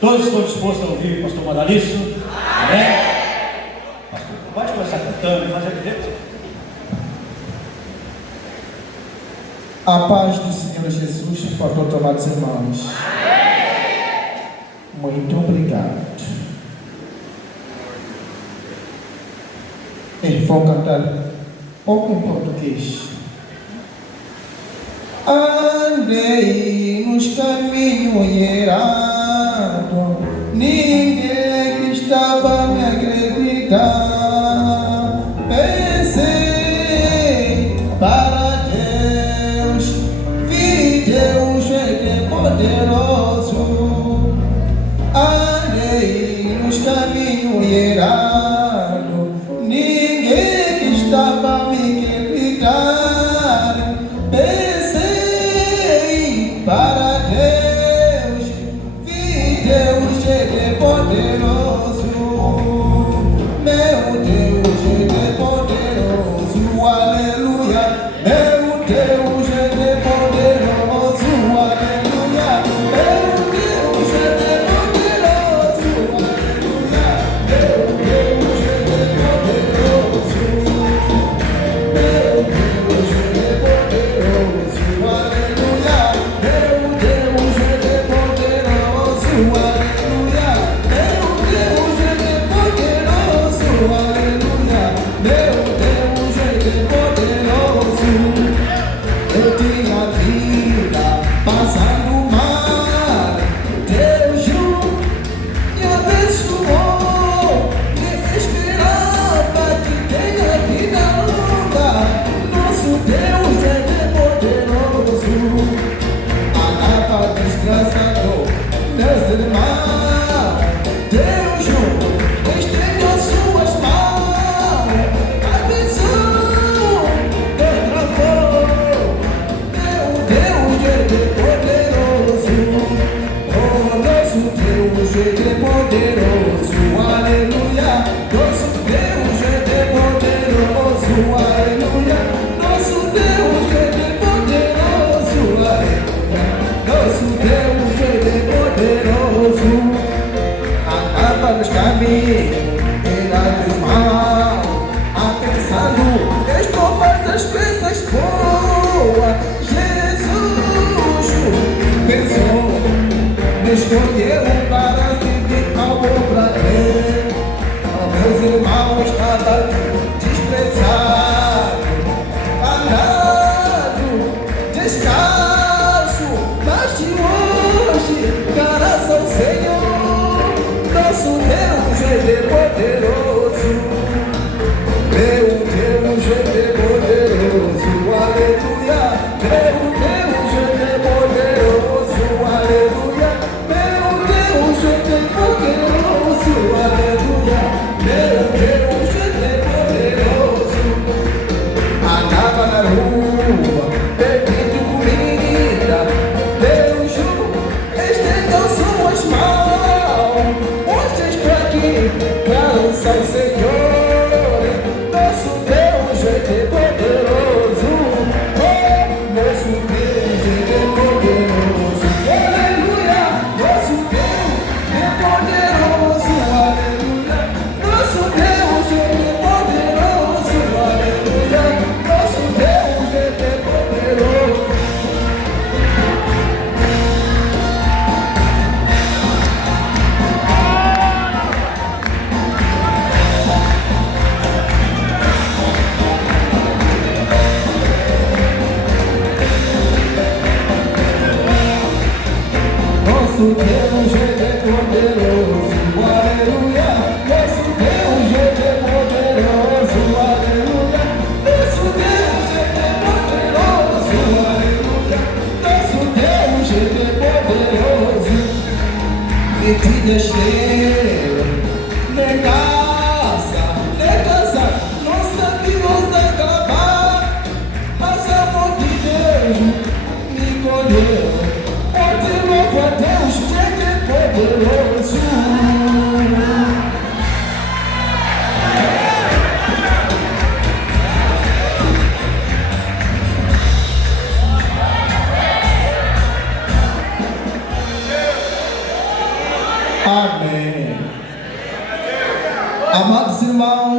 Todos estão dispostos a ouvir o pastor Madalício? Amém? Pastor, pode começar cantando e fazer direito. A paz do Senhor Jesus para todos os irmãos. Muito obrigado. Eu vou cantar pouco em português. Andei nos caminhos errados, ninguém estava me acreditar. Pensei para Deus, vi Deus é poderoso. Andei nos caminhos errados, ninguém estava me acreditar. Pensei para Deus, vi Deus é poderoso. Meu Deus é poderoso, aleluia. Meu Deus é poderoso, aleluia. Meu Deus é poderoso, aleluia. Meu Deus é poderoso. Meu Deus é poderoso, aleluia. Meu Deus é poderoso, aleluia. Meu Deus é poderoso, aleluia. Meu Deus é poderoso. Eu tinha vida passando mal, Deus me abençoou. Me esperava que tenha vida longa. Nosso Deus é poderoso. Andava desgraçado, meus irmãos. Deus estende as suas mãos. A visão travou. Meu Deus é poderoso. Oh, nosso Deus é poderoso, aleluia. Nosso Deus é poderoso, aleluia. Nosso Deus é poderoso, aleluia. Nosso Deus é poderoso. Andava nos caminhos, era dos mal, pensando, estou fazendo as coisas boas. Jesus pensou, me escolheu para seguir ao pra Deus. Meus irmãos estavam desprezados, andado, descalço, mas de hoje, graças ao Senhor, nosso Deus é poderoso. Meu Deus é poderoso, aleluia. Meu Deus é poderoso, aleluia. Meu Deus é poderoso, aleluia. Meu Deus é poderoso. Andava na rua, pedindo comida. Deus estendeu suas mãos. Hoje estou aqui para lançar o Senhor. Nosso Deus é poderoso. Oh, nosso Deus é poderoso. Aleluia. Nosso Deus é poderoso. Aleluia. Nosso Deus é poderoso. Aleluia. Nosso Deus é poderoso. Nosso Deus é poderoso, aleluia. Nosso Deus é poderoso, aleluia. Nosso Deus é poderoso, aleluia. Nosso Deus é poderoso. E te deixei negaça, nossa vida acabar. Mas o amor de Deus me colheu. Pode louvar Deus, que é poderoso.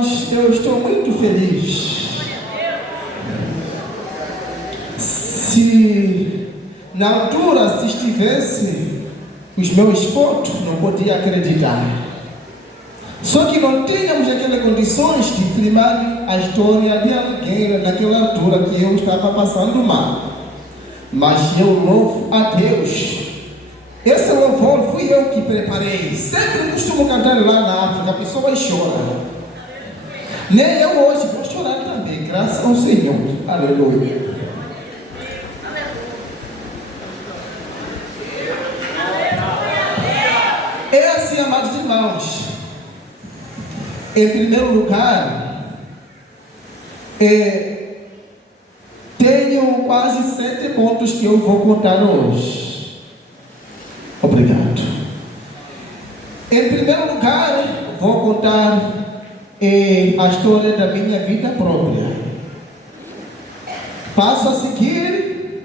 irmãos, eu estou muito feliz. Se na altura, se estivesse os meus fotos, não podia acreditar. Só que não tínhamos aquelas condições de filmar a história de alguém naquela altura que eu estava passando mal. Mas eu louvo a Deus. Esse louvor fui eu que preparei. Sempre costumo cantar lá na África, a pessoa chora. Nem eu hoje vou chorar também, graças ao Senhor. Aleluia. É assim, amados irmãos. Em primeiro lugar, tenho quase 7 pontos que eu vou contar hoje. Obrigado. Em primeiro lugar, vou contar a história da minha vida própria. Passo a seguir,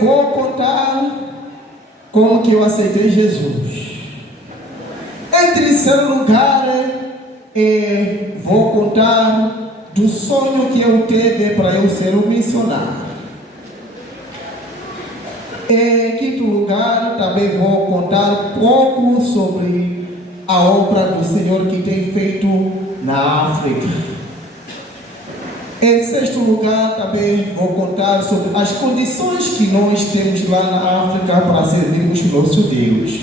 vou contar como que eu aceitei Jesus. Em terceiro lugar, vou contar do sonho que eu tive para eu ser um missionário. Em quinto lugar, também vou contar pouco sobre a obra do Senhor que tem feito na África. Em sexto lugar, também vou contar sobre as condições que nós temos lá na África para servirmos nosso Deus.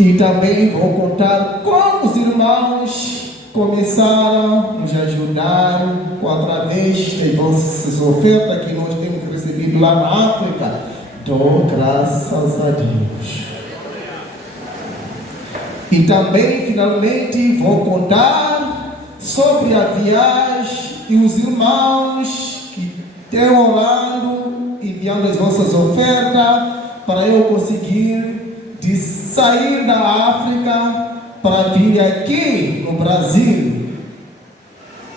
E também vou contar como os irmãos começaram a nos ajudar através das vossas ofertas que nós temos recebido lá na África. Dou graças a Deus. E também, finalmente, vou contar sobre a viagem e os irmãos que estão orando, enviando as vossas ofertas para eu conseguir de sair da África para vir aqui no Brasil.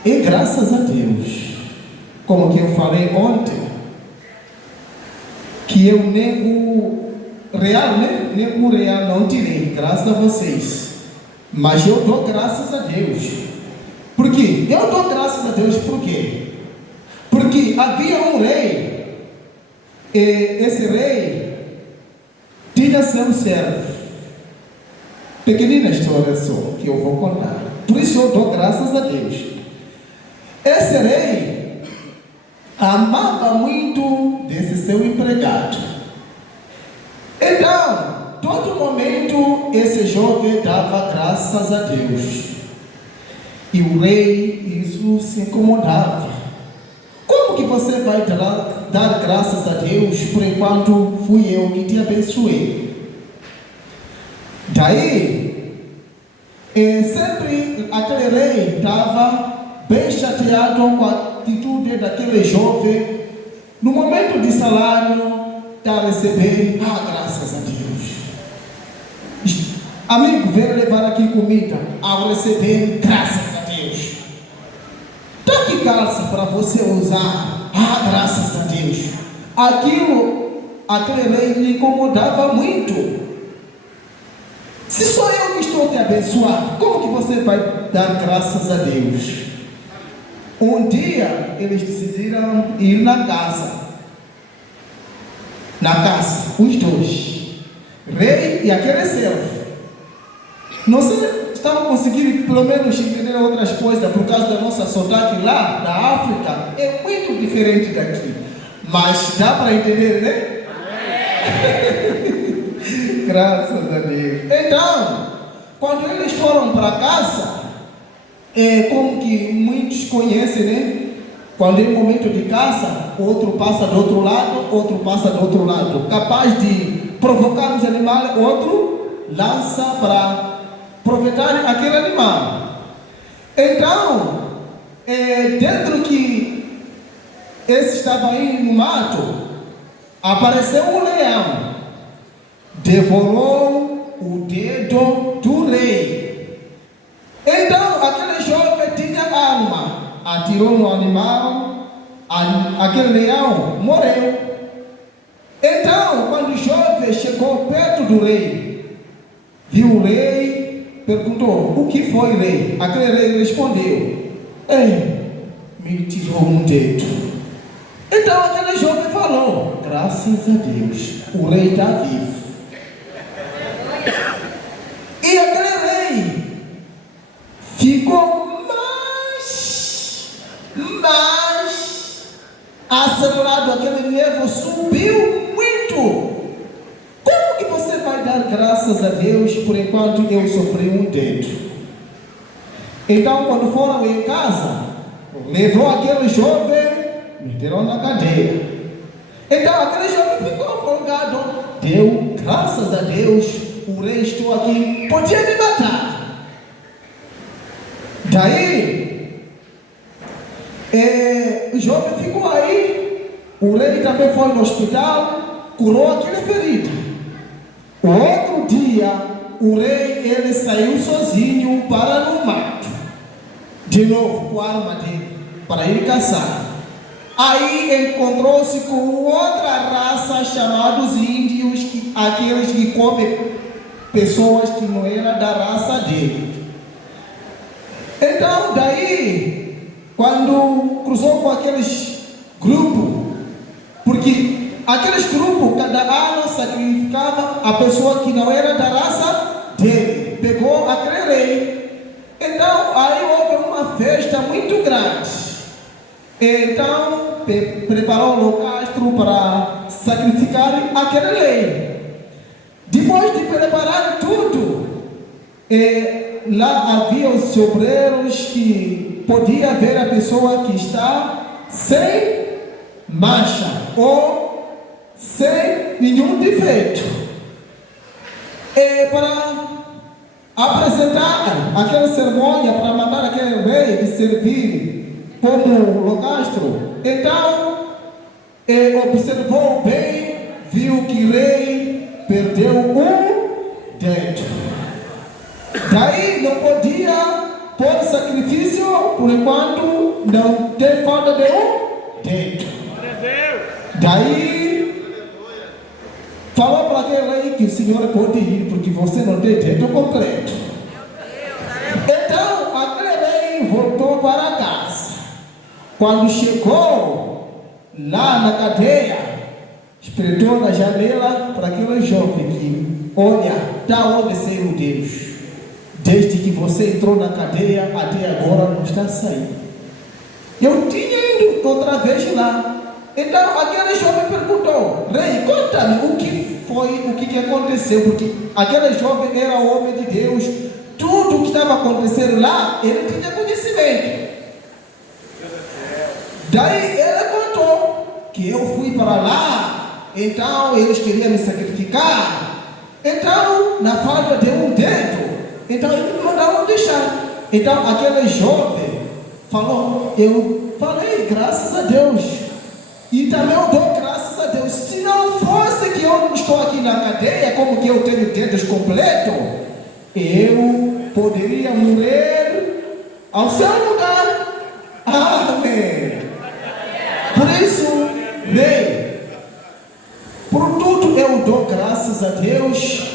E graças a Deus, como que eu falei ontem, que eu nego real, né? Nego real não tirei, graças a vocês. Mas eu dou graças a Deus. Por quê? Eu dou graças a Deus por quê? Porque havia um rei, e esse rei tinha seu servo. Pequenina história só que eu vou contar. Por isso eu dou graças a Deus. Esse rei amava muito desse seu empregado. Então, todo momento esse jovem dava graças a Deus. E o rei, isso se incomodava. Como que você vai dar graças a Deus por enquanto fui eu que te abençoei? Daí, sempre aquele rei estava bem chateado com a atitude daquele jovem. No momento de salário, está a receber, graças a Deus. Amigo, vem levar aqui comida. Ao receber, graças a Deus. Está aqui calça para você usar. Graças a Deus. Aquele rei lhe incomodava muito. Se sou eu que estou te abençoando, como que você vai dar graças a Deus? Um dia, eles decidiram ir na casa. Os dois. Rei e aquele servo. Não sei se estavam conseguindo pelo menos entender outras coisas por causa da nossa sotaque lá da África. É muito diferente daqui. Mas dá para entender, né? Graças a Deus. Então, quando eles foram para casa, como que muitos conhecem, né? Quando é momento de caça, outro passa do outro lado, outro passa do outro lado. Capaz de provocar os animais, outro lança para aproveitar aquele animal. Então, dentro que esse estava aí no mato, apareceu um leão. Devorou o dedo do rei. Então, aquele jovem tinha arma. Atirou no animal. Aquele leão morreu. Então, quando o jovem chegou perto do rei, viu o rei perguntou: o que foi, rei? Aquele rei respondeu: ei, me tirou um dedo. Então aquele jovem falou: graças a Deus, o rei está vivo. E aquele rei ficou mais acelerado, aquele nervo subiu muito. Como que você vai dar graças a Deus por enquanto eu sofri um dedo? Então, quando foram em casa, levou aquele jovem, meteram na cadeia. Então, aquele jovem ficou folgado. Deu graças a Deus, o rei estou aqui, podia me matar. Daí, o jovem ficou aí. O rei também foi no hospital, curou aquele ferido. O outro dia, o rei, ele saiu sozinho para no mato, de novo com a arma dele, para ir caçar. Aí encontrou-se com outra raça chamados índios, aqueles que comem pessoas que não eram da raça dele. Então, daí, quando cruzou com aqueles grupos, porque aqueles grupos, cada ano sacrificava a pessoa que não era da raça dele. Pegou aquele rei. Então, aí houve uma festa muito grande. Então, preparou o holocausto para sacrificar aquele rei. Depois de preparar tudo, lá havia os obreiros que podia ver a pessoa que está sem mancha ou sem nenhum defeito. Para apresentar aquela cerimônia, para mandar aquele rei de servir como holocausto, então observou bem, viu que o rei perdeu um dedo. Daí não podia pôr sacrifício por enquanto não tem falta de um dedo. Daí falou para aquele rei que o senhor pode ir porque você não tem dedo completo. Então aquele rei voltou para casa. Quando chegou lá na cadeia, espreitou na janela para aquele jovem que, olha, da onde saiu Deus? Desde que você entrou na cadeia até agora não está saindo. Eu tinha ido outra vez lá. Então aquele jovem perguntou: rei, conta-me o que foi, o que aconteceu, porque aquele jovem era homem de Deus, tudo o que estava acontecendo lá, ele tinha conhecimento. Daí ele contou que eu fui para lá, então eles queriam me sacrificar, então na falta de um dedo, então eles me mandaram deixar. Então aquele jovem falou: eu falei graças a Deus, e também eu dou graças a Deus. Se não fosse que eu estou aqui na cadeia, como que eu tenho dedos completos, eu poderia morrer ao seu lugar. Amém. Por isso, rei, por tudo eu dou graças a Deus,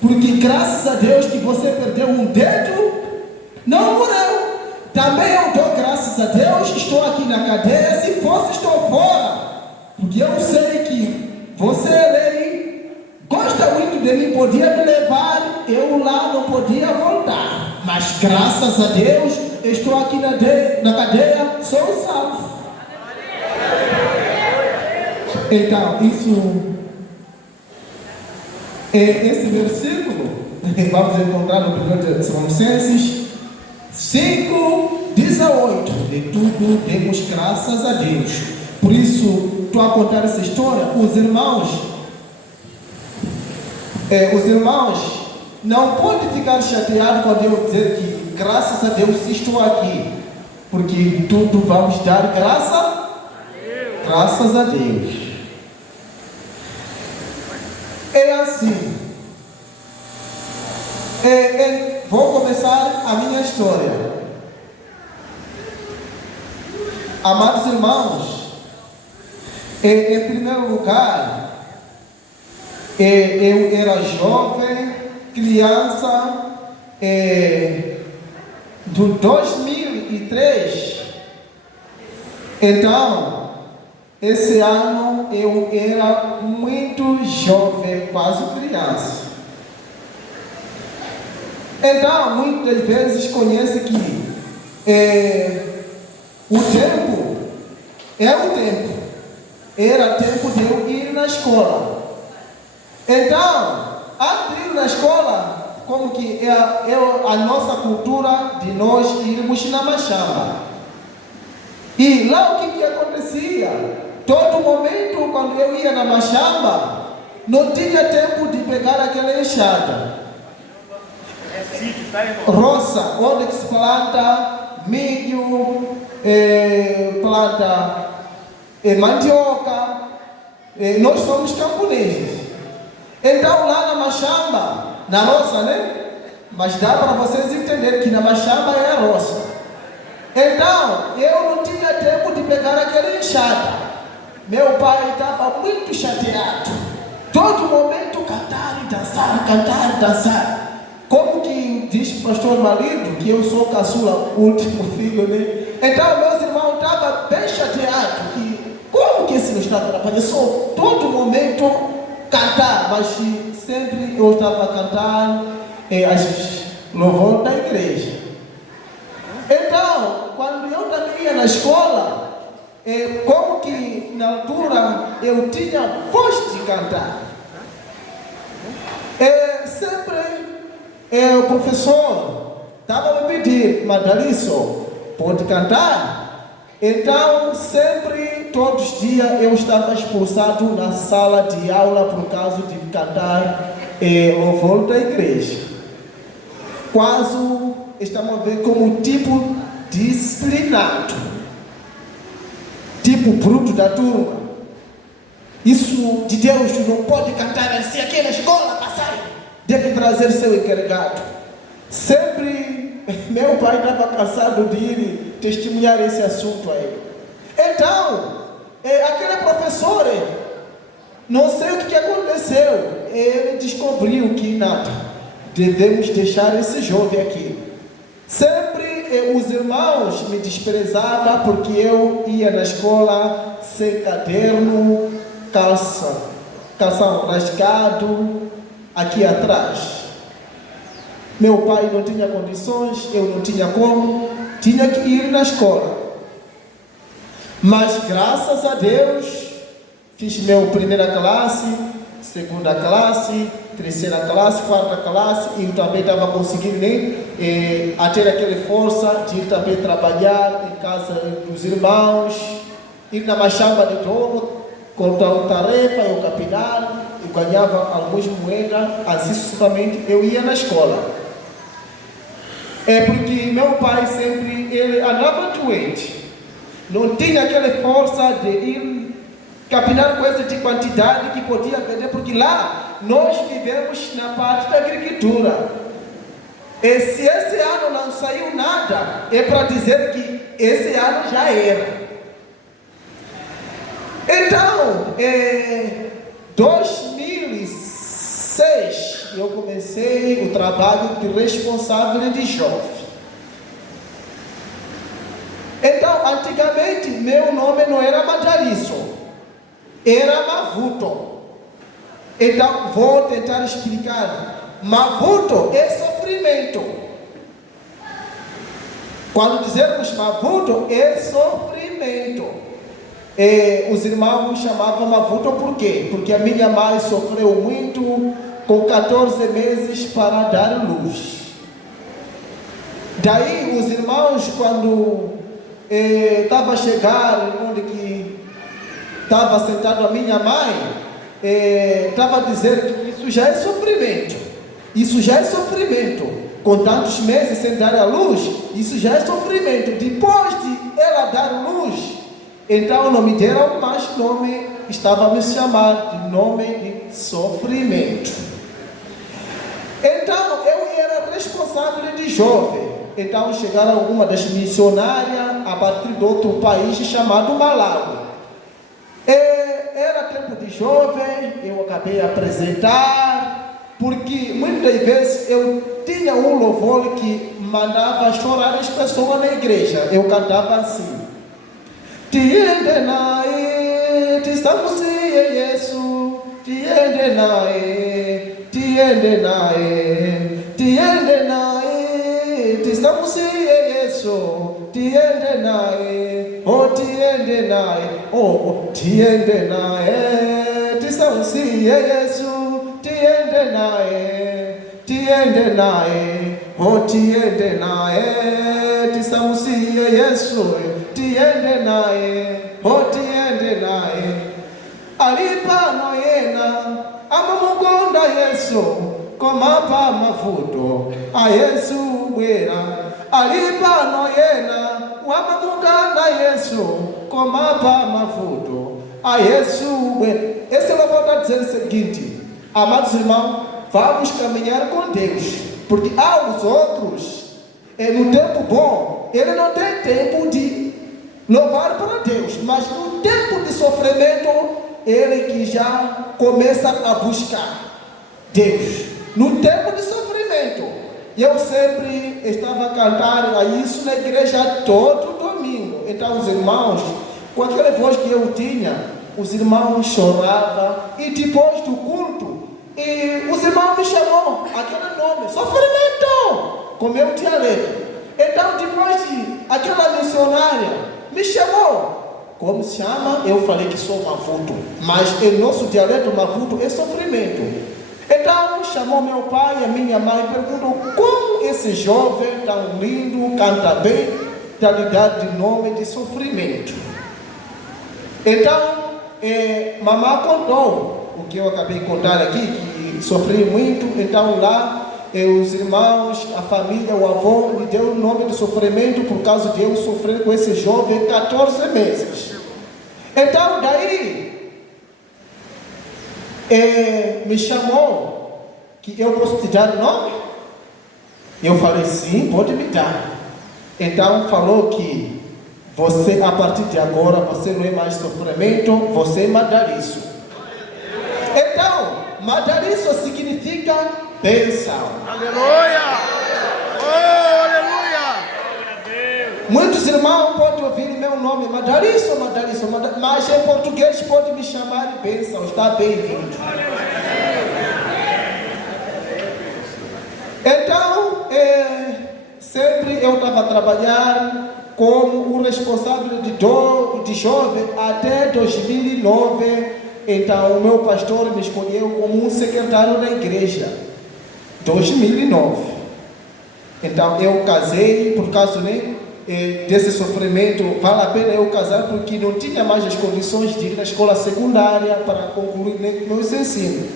porque graças a Deus que você perdeu um dedo, não morreu. Também eu dou graças a Deus, estou aqui na cadeia, se fosse estou fora, porque eu sei que você, rei, gosta muito de mim, podia me levar, eu lá não podia voltar, mas graças a Deus, estou aqui na cadeia, sou salvo. Então, esse versículo, vamos encontrar no 1 Tessalonicenses 5:18. De tudo demos graças a Deus. Por isso, estou a contar essa história. Os irmãos não podem ficar chateados quando eu dizer que graças a Deus estou aqui, porque tudo vamos dar graças a Deus. É assim. Vou começar a minha história. Amados irmãos, em primeiro lugar, eu era jovem, criança, do 2003, então, esse ano eu era muito jovem, quase criança. Então, muitas vezes conhece que o tempo é o tempo. Era tempo de eu ir na escola. Então, antes de ir na escola, como que é a nossa cultura de nós irmos na machamba. E lá o que acontecia? Todo momento, quando eu ia na machamba, não tinha tempo de pegar aquela enxada. Roça, onde se planta milho, planta mandioca. Nós somos camponeses. Então lá na machamba, na roça, né? Mas dá para vocês entenderem que na machamba é a roça. Então, eu não tinha tempo de pegar aquela enxada. Meu pai estava muito chateado. Todo momento cantar e dançar, cantar e dançar. Como que diz o pastor Malido, que eu sou caçula, último filho, né? Então, meus irmãos estavam bem chateados. Que, como que esse não está atrapalhando? Só todo momento cantar, mas sempre eu estava cantando as louvores da igreja. Então, quando eu também ia na escola, como que na altura eu tinha voz de cantar. Sempre o professor estava me pedindo, Madaliço, pode cantar? Então, sempre, todos os dias, eu estava expulsado na sala de aula por causa de cantar louvor da igreja. Quase estamos a ver como tipo disciplinado, tipo bruto da turma. Isso de Deus não pode cantar assim aqui na escola, passar. Deve trazer seu encarregado. Sempre meu pai estava cansado de ir testemunhar esse assunto aí. Então, aquele professor, não sei o que aconteceu, ele descobriu que nada, devemos deixar esse jovem aqui. Sempre os irmãos me desprezavam porque eu ia na escola sem caderno, calção rasgado, aqui atrás. Meu pai não tinha condições, eu não tinha como, tinha que ir na escola. Mas graças a Deus, fiz meu primeira classe, segunda classe, terceira classe, quarta classe, e também estava conseguindo a ter aquela força de ir também trabalhar em casa dos irmãos, ir na machamba de dono, contar uma tarefa, eu capinar, eu ganhava algumas moedas, assim sucessivamente eu ia na escola. Porque meu pai sempre, ele andava doente, não tinha aquela força de ir capinar coisas de quantidade que podia vender, porque lá nós vivemos na parte da agricultura. E se esse ano não saiu nada, é para dizer que esse ano já era. Então, em 2006, eu comecei o trabalho de responsável de jovem. Então, antigamente, meu nome não era Madaliço, era Mavuto. Então, vou tentar explicar. Mavuto é sofrimento. Quando dizemos Mavuto, é sofrimento. Os irmãos me chamavam Mavuto por quê? Porque a minha mãe sofreu muito com 14 meses para dar luz. Daí os irmãos, quando estava a chegar onde que estava sentado a minha mãe, estava a dizer que isso já é sofrimento. Isso já é sofrimento. Com tantos meses sem dar a luz, isso já é sofrimento. Depois de ela dar luz, então não me deram mais nome, estava a me chamar de nome de sofrimento. Então eu era responsável de jovem. Então chegaram algumas das missionárias a partir de outro país chamado Malawi. Era tempo de jovem, eu acabei a apresentar, porque muitas vezes eu tinha um louvor que mandava chorar as pessoas na igreja. Eu cantava assim: Tiende nae, tisamusie Yesu, tiende nae, tiende nae, tiende nae, tisamusie Yesu, tiende nae, oh tiende nae, oh tiende nae, tisamusie Yesu, tiende nae, tiende nae, oh tiende nae, tisamusie Yesu, tiende nae, oh tiende nae. Alipa noyena, amamugonda Yesu, komapa mafuto, a Yesu bwera. Alipa noyena, wamamuganda Yesu, komapa mafuto, a Yesu bwera. Esse louvor está dizendo o seguinte: amados irmãos, vamos caminhar com Deus, porque há os outros, no tempo bom, ele não tem tempo de louvar para Deus, mas no tempo de sofrimento, ele que já começa a buscar Deus. No tempo de sofrimento, eu sempre estava a cantar isso na igreja todo domingo. Então os irmãos, com aquela voz que eu tinha, os irmãos choravam, e depois do culto, e os irmãos me chamou aquele nome, sofrimento, com meu dialeto. Então depois de aquela missionária me chamou, como se chama? Eu falei que sou mavuto, mas em nosso dialeto mavuto é sofrimento. Então chamou meu pai e a minha mãe, perguntou como esse jovem tão lindo, canta bem, está lhe dado de nome de sofrimento. Então mamãe contou o que eu acabei de contar aqui, que sofri muito. Então lá os irmãos, a família, o avô me deu o nome de sofrimento por causa de eu sofrer com esse jovem 14 meses. Então daí me chamou que eu posso te dar o nome? Eu falei sim, pode me dar. Então falou que você, a partir de agora, você não é mais sofrimento, você é Madariço. Então Madariço significa bênção. Aleluia! Oh, aleluia! Muitos irmãos podem ouvir meu nome, Madariço, mas em português pode me chamar de bênção. Está bem-vindo. Então, sempre eu estava a trabalhar como o responsável de jovem até 2009. Então o meu pastor me escolheu como um secretário da igreja. 2009. Então eu casei por causa desse sofrimento. Vale a pena eu casar porque não tinha mais as condições de ir na escola secundária para concluir meus ensinos.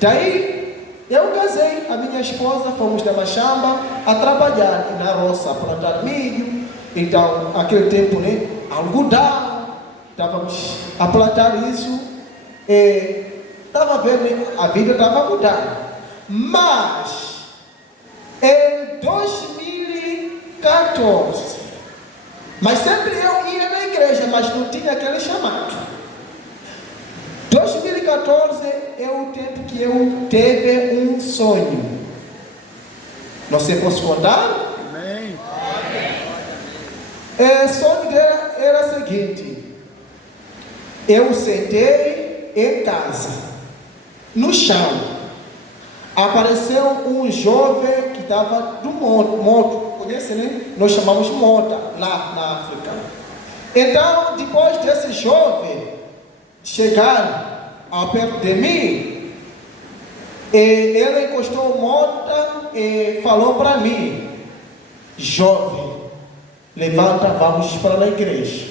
Daí eu casei, a minha esposa, fomos na Machamba a trabalhar na roça, plantar milho. Então aquele tempo, algodão, estávamos a plantar isso. Estava vendo, a vida estava mudando. Mas em 2014, mas sempre eu ia na igreja, mas não tinha aquele chamado. 2014 é o tempo que eu teve um sonho. Não sei, posso contar? Amém. O sonho dela era o seguinte: eu sentei em casa, no chão. Apareceu um jovem que estava do moto, conhece, né? Nós chamamos mota lá na África. Então, depois desse jovem chegar perto de mim, ele encostou a mota e falou para mim: jovem, levanta, vamos para a igreja.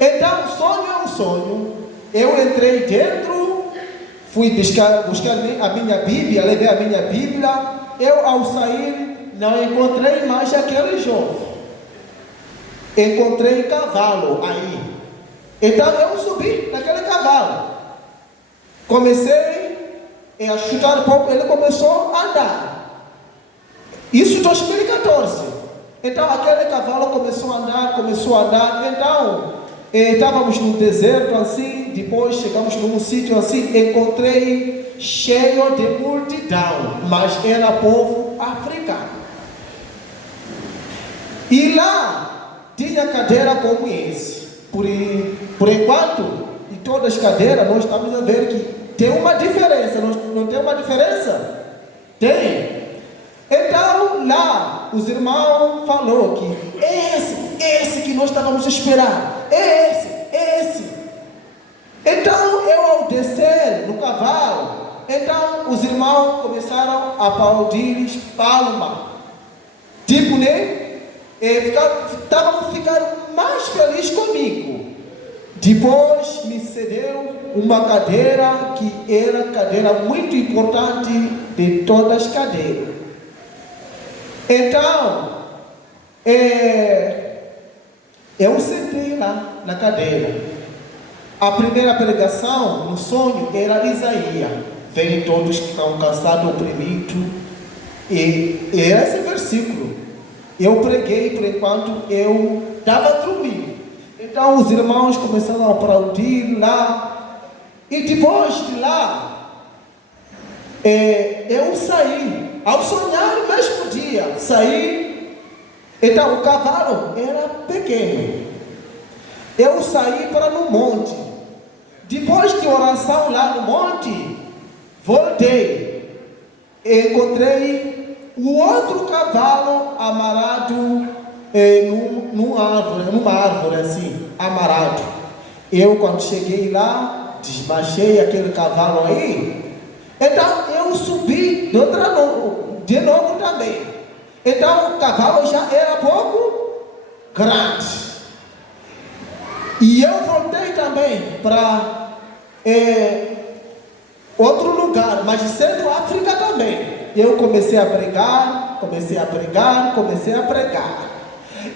Então, o sonho é um sonho. Eu entrei dentro. Fui buscar a minha Bíblia, levei a minha Bíblia. Eu, ao sair, não encontrei mais aquele jovem. Encontrei cavalo aí. Então eu subi naquele cavalo. Comecei a chutar um pouco, ele começou a andar. Isso em 2014. Então aquele cavalo começou a andar. Então estávamos no deserto assim. Depois chegamos num sítio assim, encontrei cheio de multidão, mas era povo povo africano. E lá tinha cadeira como esse. Por enquanto, em todas as cadeiras, nós estamos a ver que tem uma diferença. Não tem uma diferença? Tem. Então, lá, os irmãos falou que esse que nós estávamos a esperar, esse. Então, eu ao descer no cavalo, então os irmãos começaram a aplaudir palma. Tipo, né? Estavam ficando mais felizes comigo. Depois me cedeu uma cadeira que era cadeira muito importante de todas as cadeiras. Então, eu sentei lá na cadeira. A primeira pregação no sonho era Isaías. Vem todos que estão cansados, oprimidos. E era esse versículo. Eu preguei por enquanto eu estava dormindo. Então os irmãos começaram a aplaudir lá. E depois de lá, eu saí. Ao sonhar no mesmo dia, saí. Então o cavalo era pequeno. Eu saí para no monte. Depois de oração lá no monte, voltei. Encontrei o outro cavalo amarrado numa árvore assim, amarrado. Eu quando cheguei lá, desmanchei aquele cavalo aí. Então eu subi de novo também. Então o cavalo já era pouco grande. E eu voltei também para outro lugar, mas de Centro-África também. Eu comecei a pregar.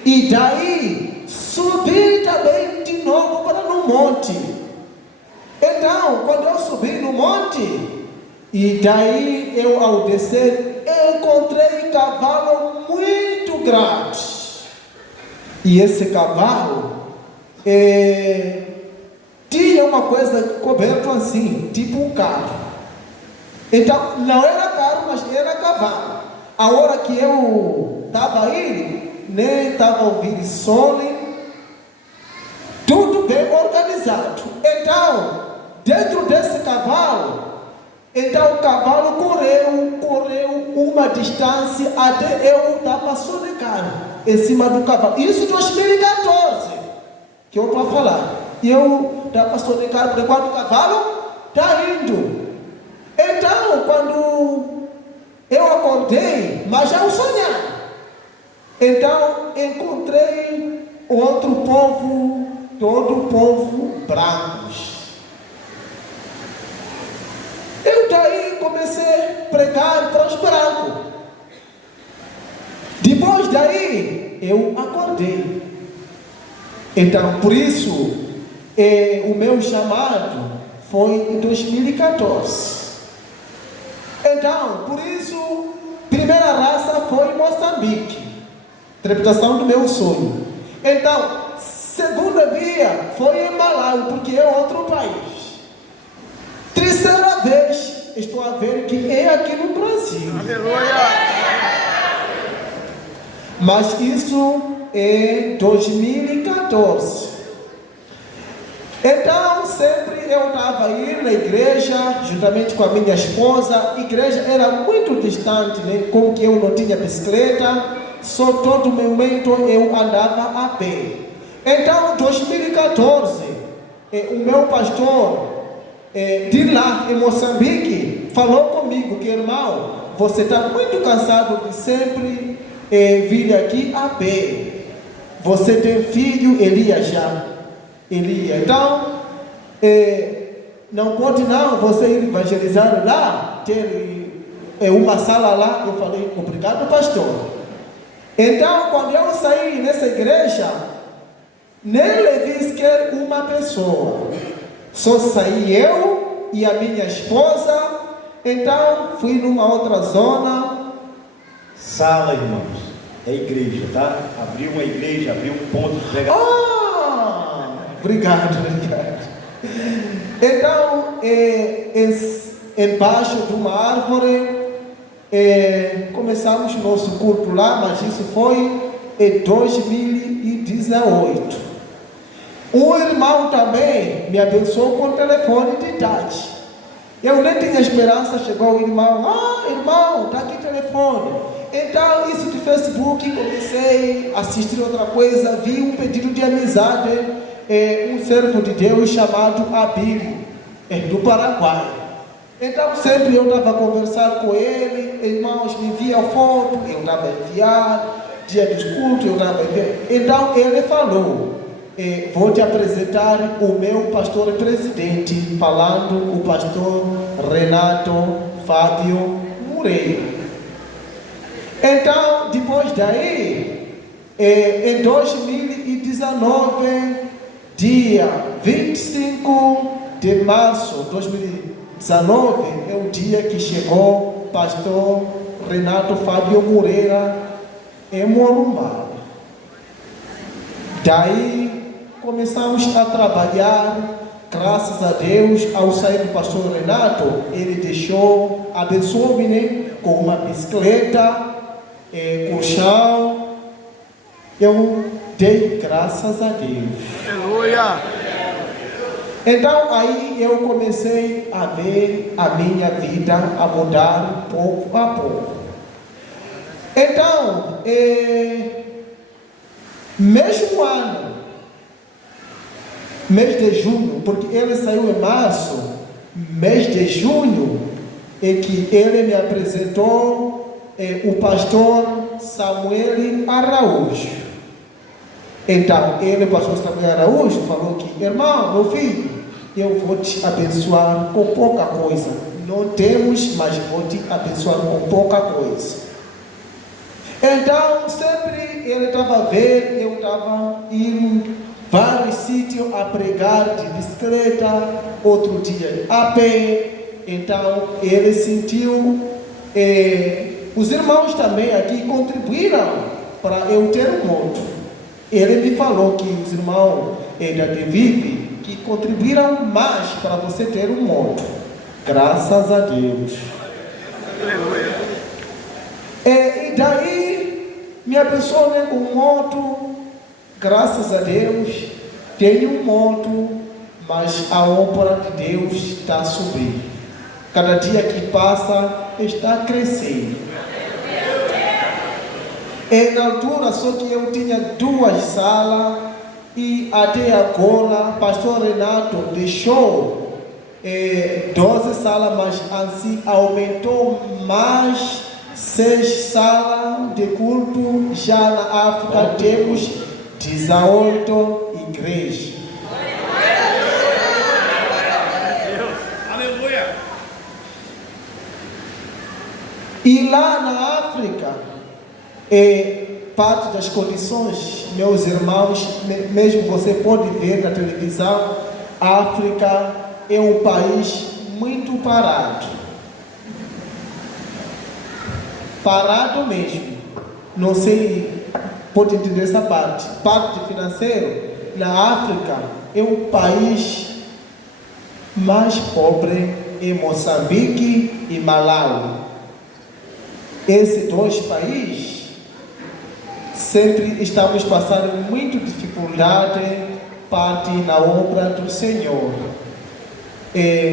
E daí subi também de novo para no monte. Então, quando eu subi no monte, e daí eu ao descer, encontrei um cavalo muito grande. E esse cavalo tinha uma coisa coberta assim, tipo um carro. Então, não era carro, mas era cavalo. A hora que eu estava indo, nem estava ouvindo som, tudo bem organizado. Então, dentro desse cavalo, então o cavalo correu uma distância até eu estava sonegado em cima do cavalo. Isso em 2014, que eu estou a falar. Eu estava sonegado por enquanto o cavalo está indo. Então, quando eu acordei, mas já sonhei. Então, encontrei outro povo, todo povo brancos. Eu daí comecei a pregar para os brancos. Depois daí, eu acordei. Então, por isso, o meu chamado foi em 2014. Então, por isso, primeira raça foi Moçambique. Interpretação do meu sonho. Então, segunda via foi em Malawi, porque é outro país. Terceira vez, estou a ver que é aqui no Brasil. Aleluia! Mas isso é 2014. Então, sempre eu estava a ir na igreja, juntamente com a minha esposa. A igreja era muito distante, né? Como que eu não tinha bicicleta, só todo momento eu andava a pé. Então, em 2014, o meu pastor de lá, em Moçambique, falou comigo que, irmão, você está muito cansado de sempre vir aqui a pé. Você tem filho, Elias já. Então, não pode não você ir evangelizar lá, ter uma sala lá. Eu falei, obrigado pastor. Então, quando eu saí nessa igreja, nem levei sequer uma pessoa, só saí eu e a minha esposa. Então, fui numa outra zona. Sala, irmãos, é igreja, tá? Abriu uma igreja, abriu um ponto de pregação. Obrigado. Então, embaixo de uma árvore, Começamos o nosso culto lá, mas isso foi em 2018. Um irmão também me abençoou com o telefone de touch. Eu nem tinha esperança, chegou o irmão, irmão, está aqui o telefone. Então, isso de Facebook, comecei a assistir outra coisa, vi um pedido de amizade, um servo de Deus chamado Abílio, do Paraguai. Então, sempre eu estava a conversar com ele, irmãos me enviam foto, eu estava a enviar, dia dos cultos, eu estava a enviar. Então, ele falou, vou te apresentar o meu pastor presidente, falando o pastor Renato Fábio Moreira. Então, depois daí, em 2019, dia 25 de março de 2019, é o dia que chegou o pastor Renato Fábio Moreira em Morumbá. Daí, começamos a trabalhar, graças a Deus. Ao sair do pastor Renato, ele deixou, abençoou-me, né, com uma bicicleta, colchão. Eu dei graças a Deus. Aleluia. Então aí eu comecei a ver a minha vida a mudar pouco a pouco. Então, mesmo ano, mês de junho, porque ele saiu em março, mês de junho, é que ele me apresentou o pastor Samuel Araújo. Então, o pastor Samuel Araújo, falou que, irmão, meu filho, eu vou te abençoar com pouca coisa. Não temos, mas vou te abençoar com pouca coisa. Então, sempre ele estava vendo, eu estava indo vários sítios a pregar de bicicleta, outro dia a pé. Então, ele sentiu, os irmãos também aqui contribuíram para eu ter um moto. Ele me falou que os irmãos da DVIP que contribuíram mais para você ter um moto. Graças a Deus. E daí me abençoou, né, com moto. Graças a Deus tenho um moto, mas a obra de Deus está subindo. Cada dia que passa está crescendo. Na altura, só que eu tinha 2 salas e até agora, pastor Renato deixou 12 salas, mas assim aumentou mais 6 salas de culto. Já na África temos 18 igrejas. Aleluia! E lá na África, parte das condições, meus irmãos, mesmo você pode ver na televisão, a África é um país muito parado. Parado mesmo. Não sei, pode entender essa parte. Parte financeira, na África é o país mais pobre em Moçambique e Malawi. Esses 2 países sempre estamos passando muita dificuldade parte na obra do Senhor.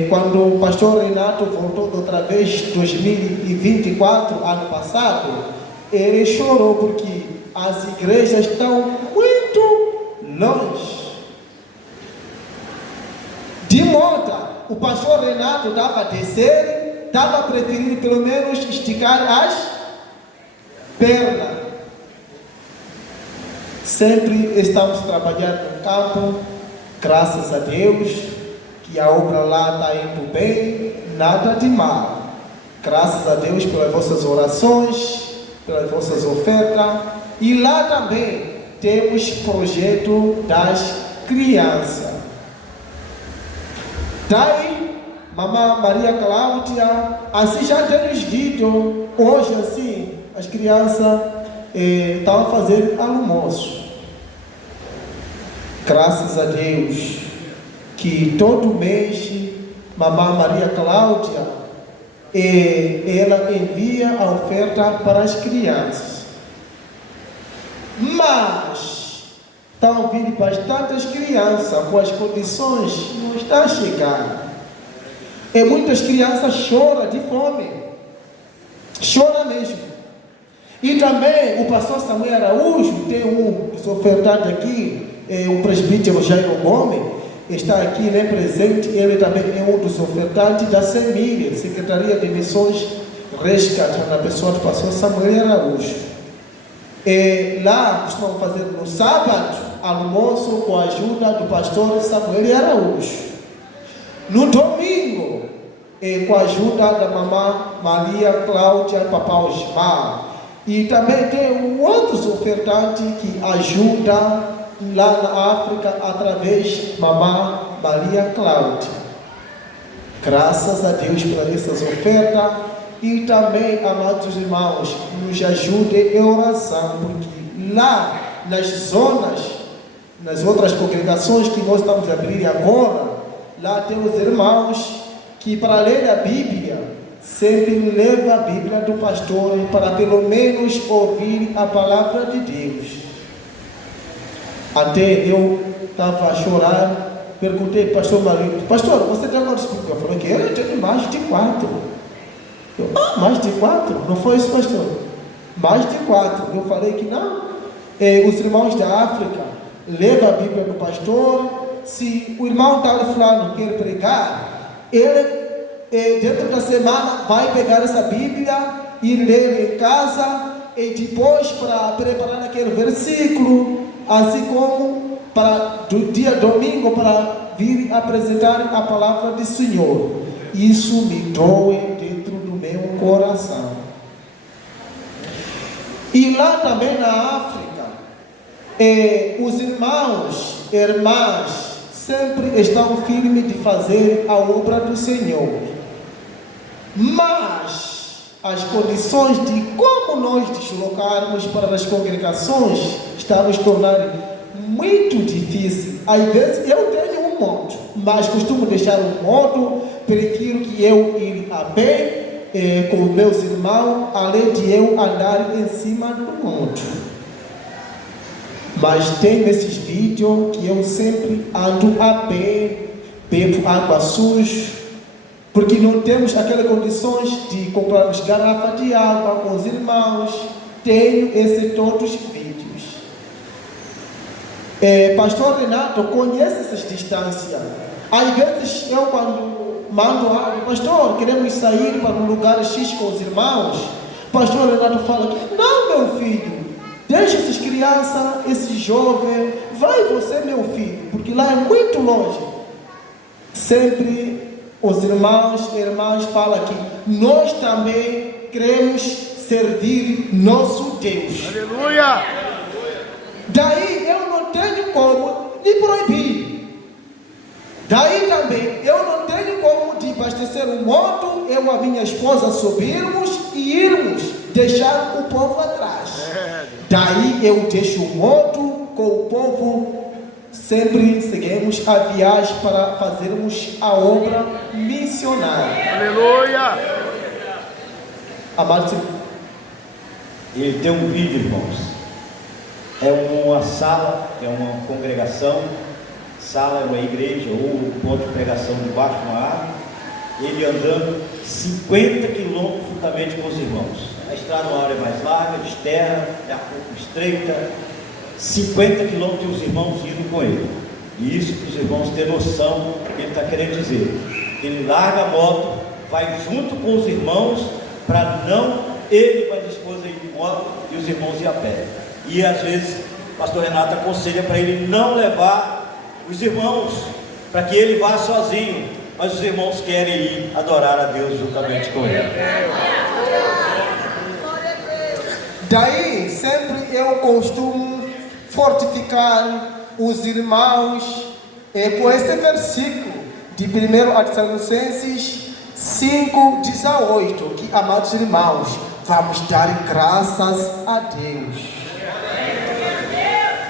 Quando o pastor Renato voltou outra vez, 2024, ano passado, ele chorou porque as igrejas estão muito longe. De moto, o pastor Renato estava a descer, estava preferindo pelo menos esticar as pernas. Sempre estamos trabalhando no campo, graças a Deus, que a obra lá está indo bem, nada de mal. Graças a Deus pelas vossas orações, pelas vossas ofertas. E lá também temos projeto das crianças. Daí, mamãe Maria Cláudia, assim já tem os vídeos, hoje assim, as crianças estavam fazendo almoço. Graças a Deus que todo mês mamãe Maria Cláudia ela envia a oferta para as crianças. Mas estão vindo bastantes crianças com as condições não está a chegar. E muitas crianças choram de fome. Chora mesmo. E também o pastor Samuel Araújo, tem um dos ofertantes aqui, o presbítero Jairo Gomes, está aqui, né, presente. Ele também é um dos ofertantes da SEMIR, Secretaria de Missões Resgate, na pessoa do pastor Samuel Araújo. Lá costumam fazer no sábado almoço com a ajuda do pastor Samuel Araújo. No domingo, com a ajuda da mamã Maria Cláudia e papai Osmar. E também tem outros ofertantes que ajudam lá na África através da mamã Maria Cláudia. Graças a Deus por essas ofertas. E também, amados irmãos, nos ajudem em oração, porque lá nas zonas, nas outras congregações que nós estamos a abrir agora, lá temos irmãos que, para ler a Bíblia, sempre leva a Bíblia do pastor para pelo menos ouvir a palavra de Deus. Até eu estava a chorar, perguntei ao pastor Marinho: pastor, você tem quantos Bíblias? Eu falei que ele tem mais de 4. Eu, mais de 4? Não foi isso, pastor? Mais de 4. Eu falei que não. Os irmãos da África levam a Bíblia do pastor. Se o irmão tal fulano quer pregar, ele dentro da semana vai pegar essa Bíblia e ler em casa, e depois para preparar aquele versículo, assim como para do dia domingo para vir apresentar a palavra do Senhor. Isso me doe dentro do meu coração. E lá também na África, os irmãos e irmãs sempre estão firmes de fazer a obra do Senhor. Mas as condições de como nós deslocarmos para as congregações estão se tornando muito difícil. Às vezes eu tenho um moto, mas costumo deixar um moto, prefiro que eu ir a pé com meus irmãos, além de eu andar em cima do moto. Mas tem esses vídeos que eu sempre ando a pé, bebo água suja, porque não temos aquelas condições de comprarmos garrafa de água com os irmãos. Tenho todos os vídeos. Pastor Renato conhece essas distâncias. Às vezes eu, quando mando água: pastor, queremos sair para um lugar X com os irmãos. Pastor Renato fala que não, meu filho, deixa essas crianças, esses jovens, vai você, meu filho, porque lá é muito longe. Sempre os irmãos e irmãs falam que nós também queremos servir nosso Deus. Aleluia! Daí eu não tenho como lhe proibir. Daí também eu não tenho como de abastecer um moto, eu e a minha esposa subirmos e irmos deixar o povo atrás. Daí eu deixo o moto com o povo. Sempre seguimos a viagem para fazermos a obra missionária. Aleluia! Amado, Ele tem um vídeo, irmãos. É uma sala, é uma congregação. Sala é uma igreja ou um ponto de pregação debaixo de uma árvore. Ele andando 50 quilômetros juntamente com os irmãos. A estrada uma hora é mais larga, de terra, é um pouco estreita. 50 quilômetros e os irmãos indo com ele. E isso para os irmãos terem noção do que ele está querendo dizer. Ele larga a moto, vai junto com os irmãos, para não ele mais a esposa ir de moto e os irmãos ir a pé. E às vezes o pastor Renato aconselha para ele não levar os irmãos, para que ele vá sozinho, mas os irmãos querem ir adorar a Deus juntamente com ele. daí sempre eu costumo fortificar os irmãos com esse versículo de 1 Tessalonicenses 5:18, que, amados irmãos, vamos dar graças a Deus,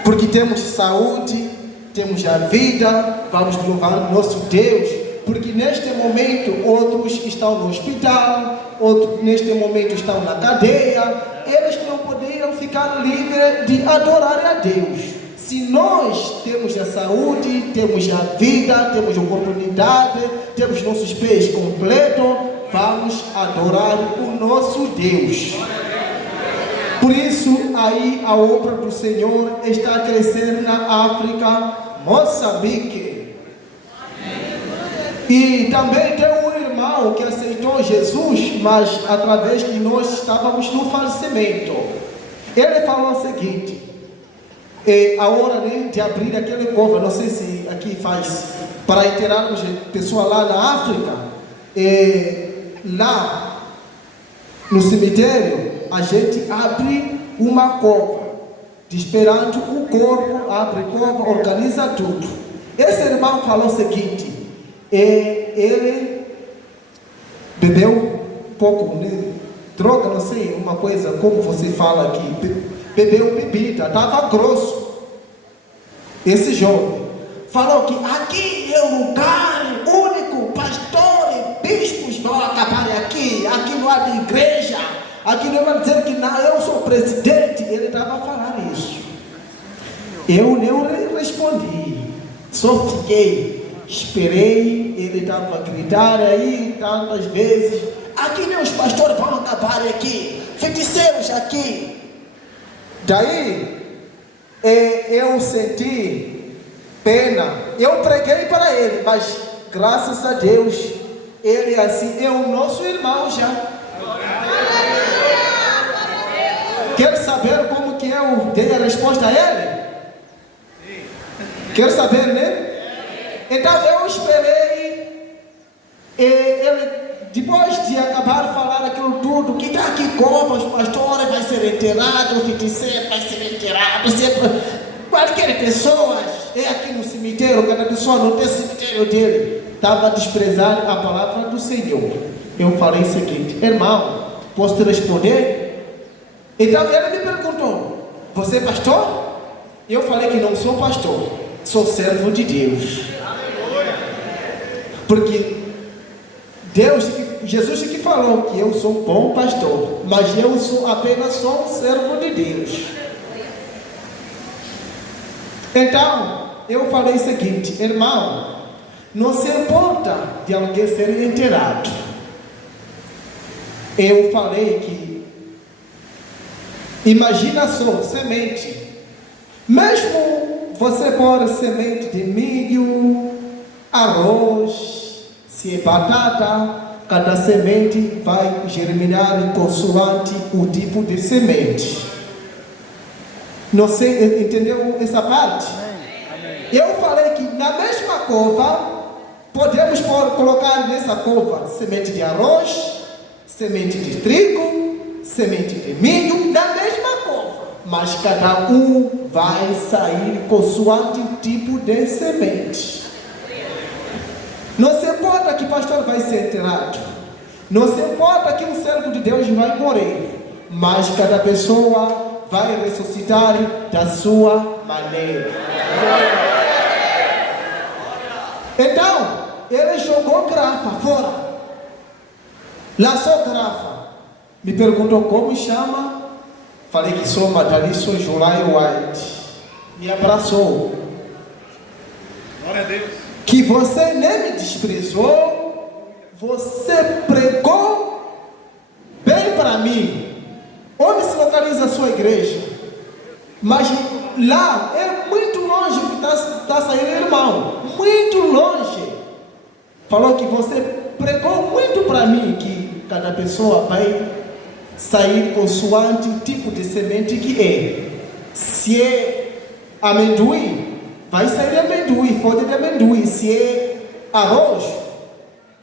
porque temos saúde, temos a vida, vamos louvar o nosso Deus, Porque neste momento outros estão no hospital, outros neste momento estão na cadeia. Eles não poderiam ficar livres de adorar a Deus. Se nós temos a saúde, temos a vida, temos a oportunidade, temos nossos pés completos, vamos adorar o nosso Deus. Por isso, aí a obra do Senhor está a crescer na África, Moçambique. E também tem um irmão que aceitou Jesus, mas através que nós estávamos no falecimento. Ele falou o seguinte: a hora, né, de abrir aquele cova, não sei se aqui faz, para enterarmos pessoas lá na África, lá no cemitério, a gente abre uma cova, esperando o corpo, abre cova, organiza tudo. Esse irmão falou o seguinte: ele bebeu um pouco, né, droga, não sei, uma coisa, como você fala aqui, bebeu bebida, estava grosso. Esse jovem falou que aqui é o lugar único, pastores, bispos vão acabar aqui não há de igreja, aqui não vai dizer que não, eu sou presidente. Ele estava a falar isso. Eu não respondi, só fiquei, esperei. Ele estava a gritar aí tantas vezes: aqui nem os pastores vão acabar aqui, feiticeiros aqui. Daí eu senti pena, eu preguei para ele, mas graças a Deus, ele assim é o nosso irmão já. Quer saber como que eu dei a resposta a ele? Quer saber, né? Então eu esperei, ele, depois de acabar de falar aquilo tudo, que está aqui cova, os pastores vai ser enterrado, o feiticeiro vai ser enterrado, qualquer pessoa aqui no cemitério, cada pessoa não tem cemitério dele, estava a desprezar a palavra do Senhor. Eu falei o seguinte: irmão, posso te responder? Então ele me perguntou: você é pastor? Eu falei que não sou pastor, sou servo de Deus. Porque Jesus que falou que eu sou um bom pastor, mas eu sou apenas um servo de Deus. Então, eu falei o seguinte: irmão, não se importa de alguém ser enterrado. Eu falei que, imagina só, semente. Mesmo você pôr semente de milho, arroz, se é batata, cada semente vai germinar consoante o tipo de semente. Não sei, entendeu essa parte? Eu falei que na mesma cova, podemos colocar nessa cova semente de arroz, semente de trigo, semente de milho, na mesma cova. Mas cada um vai sair consoante o tipo de semente. Não se importa que o pastor vai ser enterrado, não se importa que um servo de Deus vai morrer, mas cada pessoa vai ressuscitar da sua maneira. Então, ele jogou grafa fora. Lançou grafa. Me perguntou como chama. Falei que sou Madalison July White. Me abraçou. Glória a Deus. Que você nem me desprezou, você pregou bem para mim. Onde se localiza a sua igreja? Mas lá é muito longe que está saindo, irmão. Muito longe. Falou que você pregou muito para mim, que cada pessoa vai sair consoante o tipo de semente que é. Se é amendoim, vai sair amendoim, folha de amendoim. Se é arroz,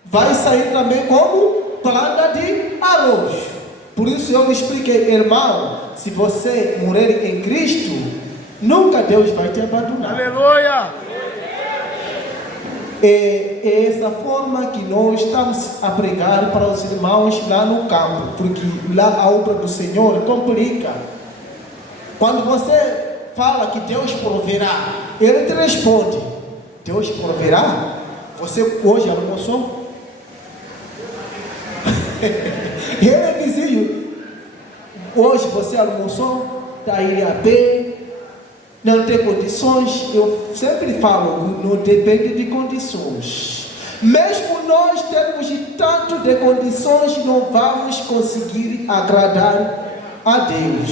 vai sair também como planta de arroz. Por isso eu expliquei, irmão, se você morrer em Cristo, nunca Deus vai te abandonar. Aleluia! É essa forma que nós estamos a pregar para os irmãos lá no campo, porque lá a obra do Senhor complica. Quando você fala que Deus proverá, Ele te responde: Deus proverá? Você hoje almoçou? Ele é vizinho. Hoje você almoçou? Está aí a pé? Não tem condições? Eu sempre falo, não depende de condições. Mesmo nós termos de tanto de condições, não vamos conseguir agradar a Deus.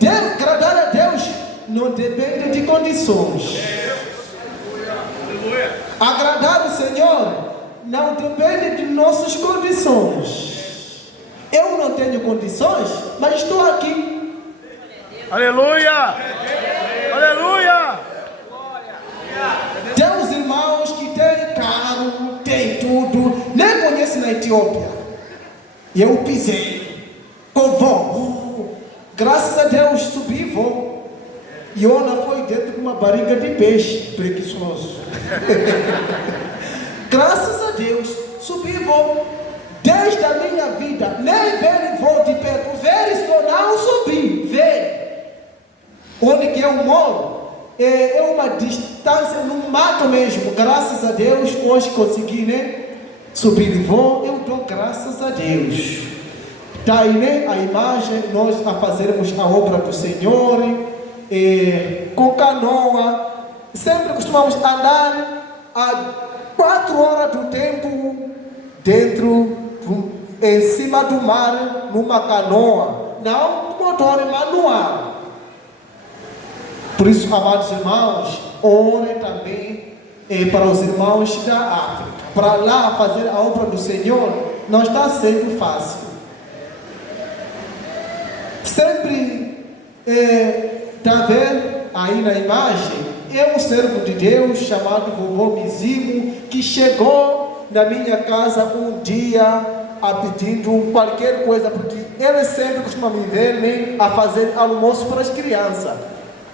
Agradar a Deus não depende de condições. Agradar o Senhor não depende de nossas condições. Eu não tenho condições, mas estou aqui. Aleluia! Aleluia! Tem os irmãos que têm carro, tem tudo, nem conhecem na Etiópia. E eu pisei, com voo. Graças a Deus subi voo. E Ona foi dentro de uma barriga de peixe, preguiçoso. Graças a Deus subi voo. Desde a minha vida, nem ver voo de perto, ver eu não subi, ver. Onde que eu moro, é uma distância no mato mesmo. Graças a Deus, hoje consegui, né? Subir de voo, eu dou graças a Deus. Está aí, né? A imagem, nós a fazermos a obra do Senhor, com canoa. Sempre costumamos andar a 4 horas do tempo dentro, em cima do mar, numa canoa. Não motor manual. Por isso, amados irmãos, orem também para os irmãos da África. Para lá fazer a obra do Senhor, não está sendo fácil. Sempre está vendo aí na imagem, é um servo de Deus chamado Vovô Mizimo, que chegou na minha casa um dia pedindo qualquer coisa, porque ele sempre costuma me ver, né, a fazer almoço para as crianças.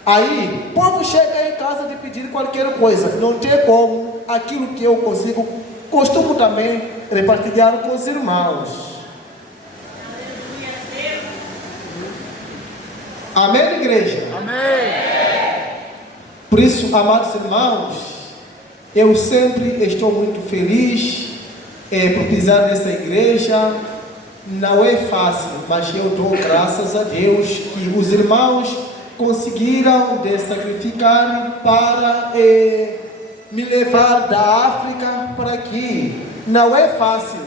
Aí, o povo chega em casa de pedir qualquer coisa, não tem como, aquilo que eu consigo, costumo também repartilhar com os irmãos. Amém, igreja? Amém. Por isso, amados irmãos, eu sempre estou muito feliz por pisar nessa igreja. Não é fácil, mas eu dou graças a Deus que os irmãos conseguiram de sacrificar para me levar da África para aqui. Não é fácil.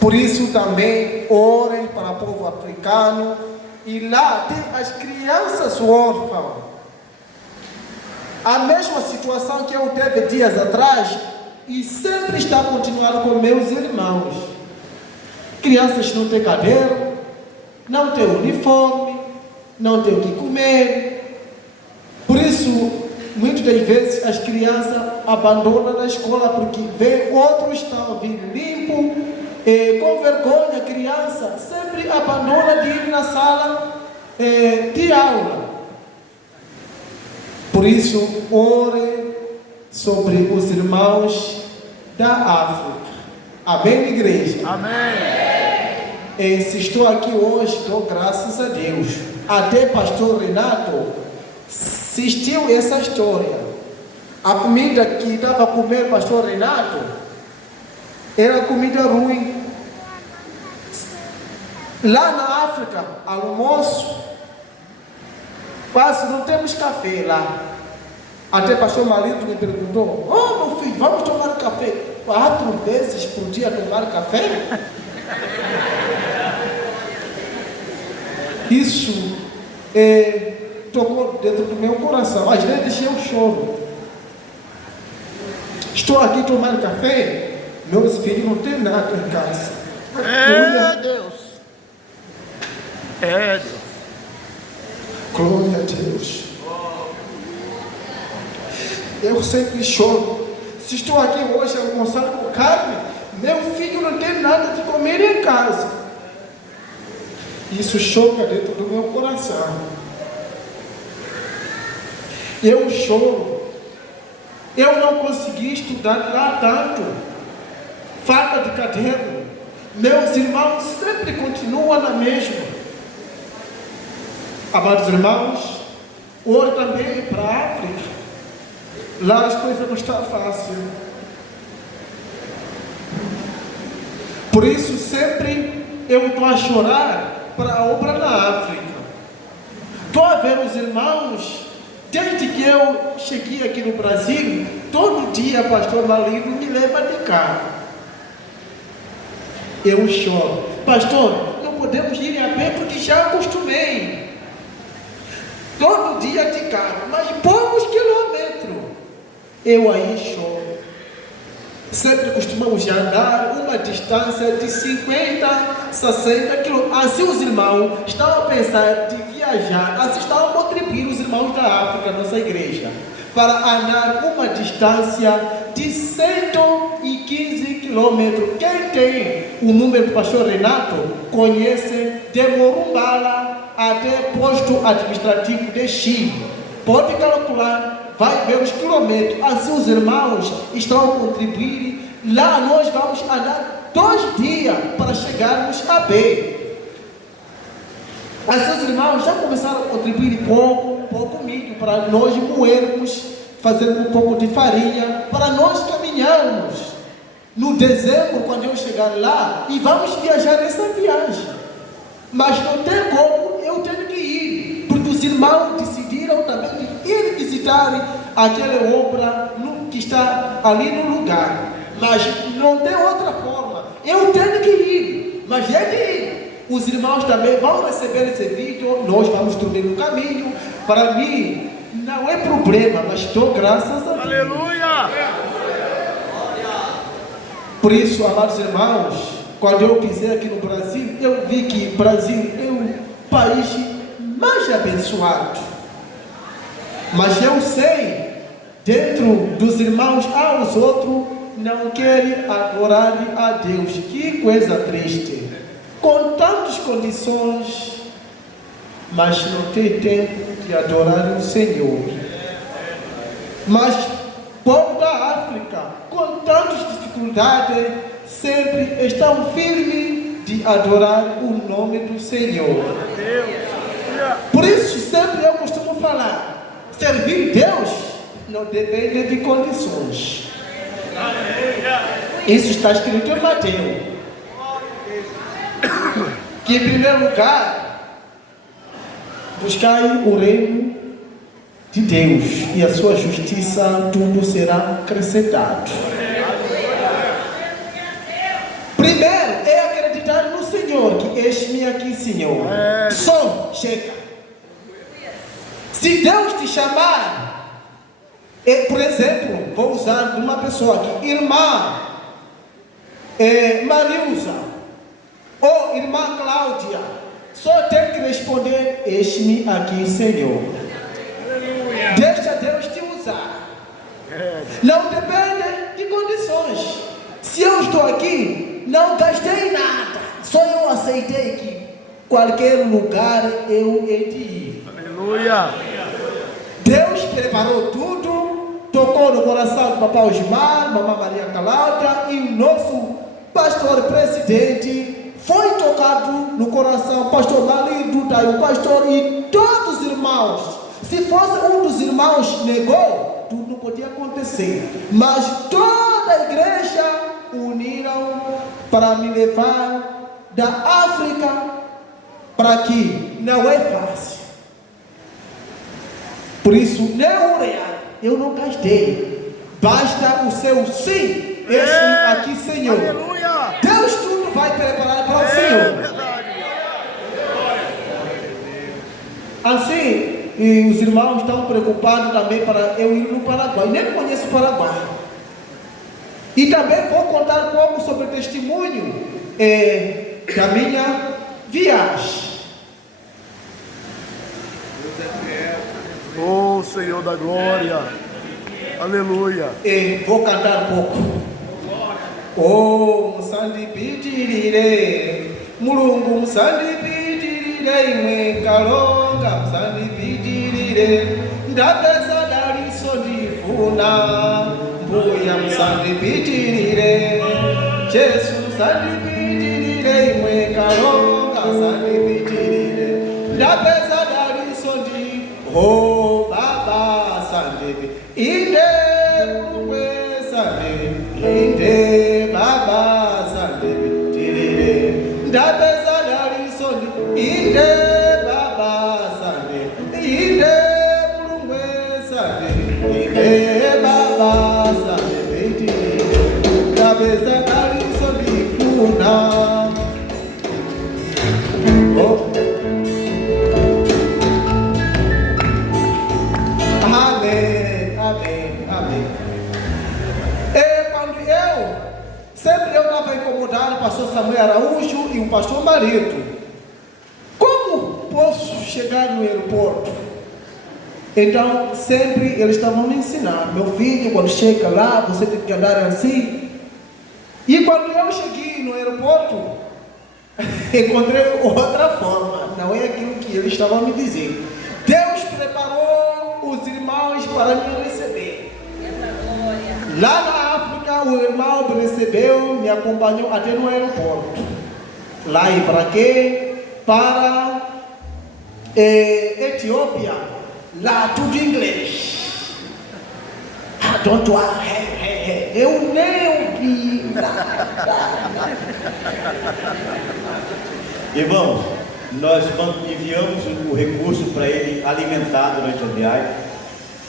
Por isso também orem para o povo africano. E lá tem as crianças órfãs. A mesma situação que eu teve dias atrás, e sempre está continuando com meus irmãos. Crianças não têm cadeira, não têm uniforme, não têm o que comer. Por isso, muitas das vezes as crianças abandonam a escola porque vê outros estão vindo limpo. Com vergonha, a criança sempre abandona de ir na sala de aula. Por isso, ore sobre os irmãos da África. Amém, igreja? Amém. Se estou aqui hoje, dou graças a Deus. Até pastor Renato assistiu essa história. A comida que estava a comer pastor Renato era comida ruim. Lá na África, almoço, quase não temos café lá. Até pastor Malito me perguntou: oh, meu filho, vamos tomar café 4 vezes por dia tomar café? Isso tocou dentro do meu coração. Às vezes eu choro. Estou aqui tomando café, meus filhos não têm nada em casa. Deus. Deus. Glória a Deus. Eu sempre choro. Se estou aqui hoje almoçando com carne, meu filho não tem nada de comer em casa. Isso choca dentro do meu coração. Eu choro. Eu não consegui estudar lá tanto. Falta de caderno. Meus irmãos sempre continuam na mesma. Amados irmãos, ore também para a África. Lá as coisas não estão fáceis. Por isso sempre eu estou a chorar para a obra na África. Estou a ver os irmãos, desde que eu cheguei aqui no Brasil, todo dia pastor Malino me leva de carro. Eu choro. Pastor, não podemos ir a pé porque já acostumei. Todo dia de carro, mas poucos quilômetros. Eu aí choro. Sempre costumamos andar uma distância de 50, 60 quilômetros. Assim os irmãos estão a pensar de viajar, assim estão a contribuir os irmãos da África, nossa igreja, para andar uma distância de 115 quilômetros. Quem tem o número do pastor Renato conhece de Morumbala até posto administrativo de Chile. Pode calcular. Vai ver os quilômetros. Assim os irmãos estão a contribuir. Lá nós vamos andar 2 dias para chegarmos a pé. Assim os irmãos já começaram a contribuir pouco milho para nós moermos, fazer um pouco de farinha para nós caminharmos. No dezembro, quando eu chegar lá, e vamos viajar nessa viagem. Mas não tem como, eu tenho que ir, porque os irmãos decidiram também de ir visitar aquela obra que está ali no lugar. Mas não tem outra forma, eu tenho que ir, mas é de ir. Os irmãos também vão receber esse vídeo, nós vamos dormir no caminho. Para mim, não é problema, mas dou graças a Deus. Aleluia! Por isso, amados irmãos, quando eu pisei aqui no Brasil, eu vi que o Brasil é o país mais abençoado. Mas eu sei, dentro dos irmãos, os outros não querem adorar a Deus. Que coisa triste. Com tantas condições, mas não tem tempo de adorar o Senhor. Mas o povo da África, com tantas dificuldades, sempre estão firmes de adorar o nome do Senhor. Por isso sempre eu costumo falar, servir Deus não depende de condições. Isso está escrito em Mateus, que em primeiro lugar buscai o reino de Deus e a sua justiça, tudo será acrescentado. Primeiro é acreditar no Senhor, que eis-me aqui, Senhor. Só chega. Se Deus te chamar, por exemplo, vou usar uma pessoa aqui, irmã Marilza ou irmã Cláudia, só tem que responder: eis-me aqui, Senhor. Deixa Deus te usar. Não depende de condições. Se eu estou aqui, não gastei nada, só eu aceitei que qualquer lugar eu hei de ir. Aleluia! Deus preparou tudo, tocou no coração do papai Osmar, mamãe Maria Cláudia, e o nosso pastor presidente foi tocado no coração, pastor Malido, daí o pastor e todos os irmãos. Se fosse um dos irmãos negou, tudo não podia acontecer, mas toda a igreja uniram para me levar da África para aqui. Não é fácil. Por isso, nem um real eu não gastei. Basta o seu sim. Esse aqui, Senhor. Aleluia! Deus tudo vai preparar para o Senhor. Assim, e os irmãos estão preocupados também para eu ir no Paraguai. Nem conheço o Paraguai. E também vou contar um pouco sobre o testemunho da minha viagem. Oh, Senhor da glória! Aleluia! Vou cantar um pouco. Oh, Musandi Pitirire, Mulungu Musandi Pitirire, Mwenkalonga Musandi Pitirire, Ndapeza Dariso Difuna, Mbuya Musandi Pitirire, Jesu Musandi Pitirire, Mwenkalonga Musandi Pitirire, Ndapeza Dariso Difuna, oh Baba Sandi Pitirire. Mapesa Daliso Lifuna. Oh. Amém, amém, amém. Quando sempre eu estava incomodado, o pastor Samuel Araújo e o pastor Marito. Como posso chegar no aeroporto? Então, sempre eles estavam me ensinando. Meu filho, quando chega lá, você tem que andar assim. E quando eu cheguei no aeroporto, encontrei outra forma. Não é aquilo que eles estavam me dizendo. Deus preparou os irmãos para me receber. Lá na África, o irmão me recebeu, me acompanhou até no aeroporto. Lá em Braque, para Etiópia. Lá tudo em inglês. Don't worry, eu nem ouvi nada. Irmãos, nós enviamos o recurso para ele alimentar durante a viagem,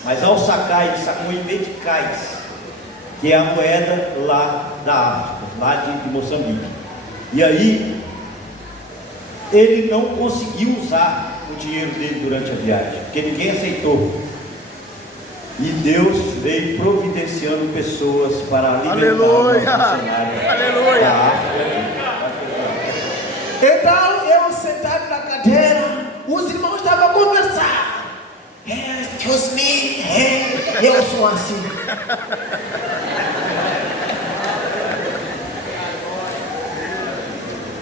mas ao sacar, ele sacou em meticais, que é a moeda lá da África, lá de Moçambique. E aí, ele não conseguiu usar o dinheiro dele durante a viagem, porque ninguém aceitou. E Deus veio providenciando pessoas para alimentar o funcionário da África. Então eu sentado na cadeira, os irmãos estavam a conversar. Excuse me, eu sou assim.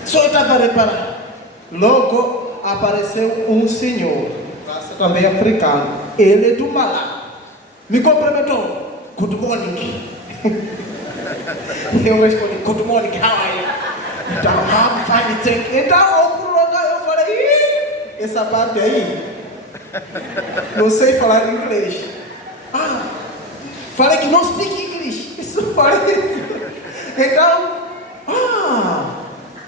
Só estava reparando. Logo apareceu um senhor, também africano. Ele é do Malawi. Me cumprimentou. Good morning. Eu respondi, good morning, how are you? Então, I'm fine, thank you. Então, eu falei, essa parte aí, não sei falar inglês. Falei que não speak English. Isso falei.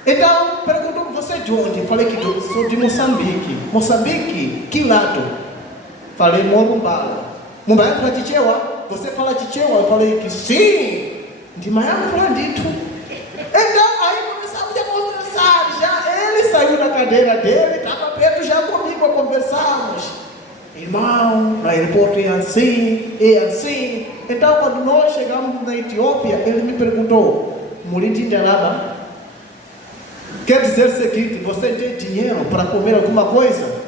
Então, perguntou, você é de onde? Falei que sou de Moçambique. Moçambique? Que lado? Falei, Morumbala. Mumbai para Tichewa. Você fala Tichewa? Eu falei que sim. De Miami para dito. Então, aí começamos a conversar. Já ele saiu da cadeira dele, estava perto já comigo a conversarmos. Irmão, no aeroporto é assim, é assim. Então, quando nós chegamos na Etiópia, ele me perguntou, Muriti Ndelaba, quer dizer o seguinte, você tem dinheiro para comer alguma coisa?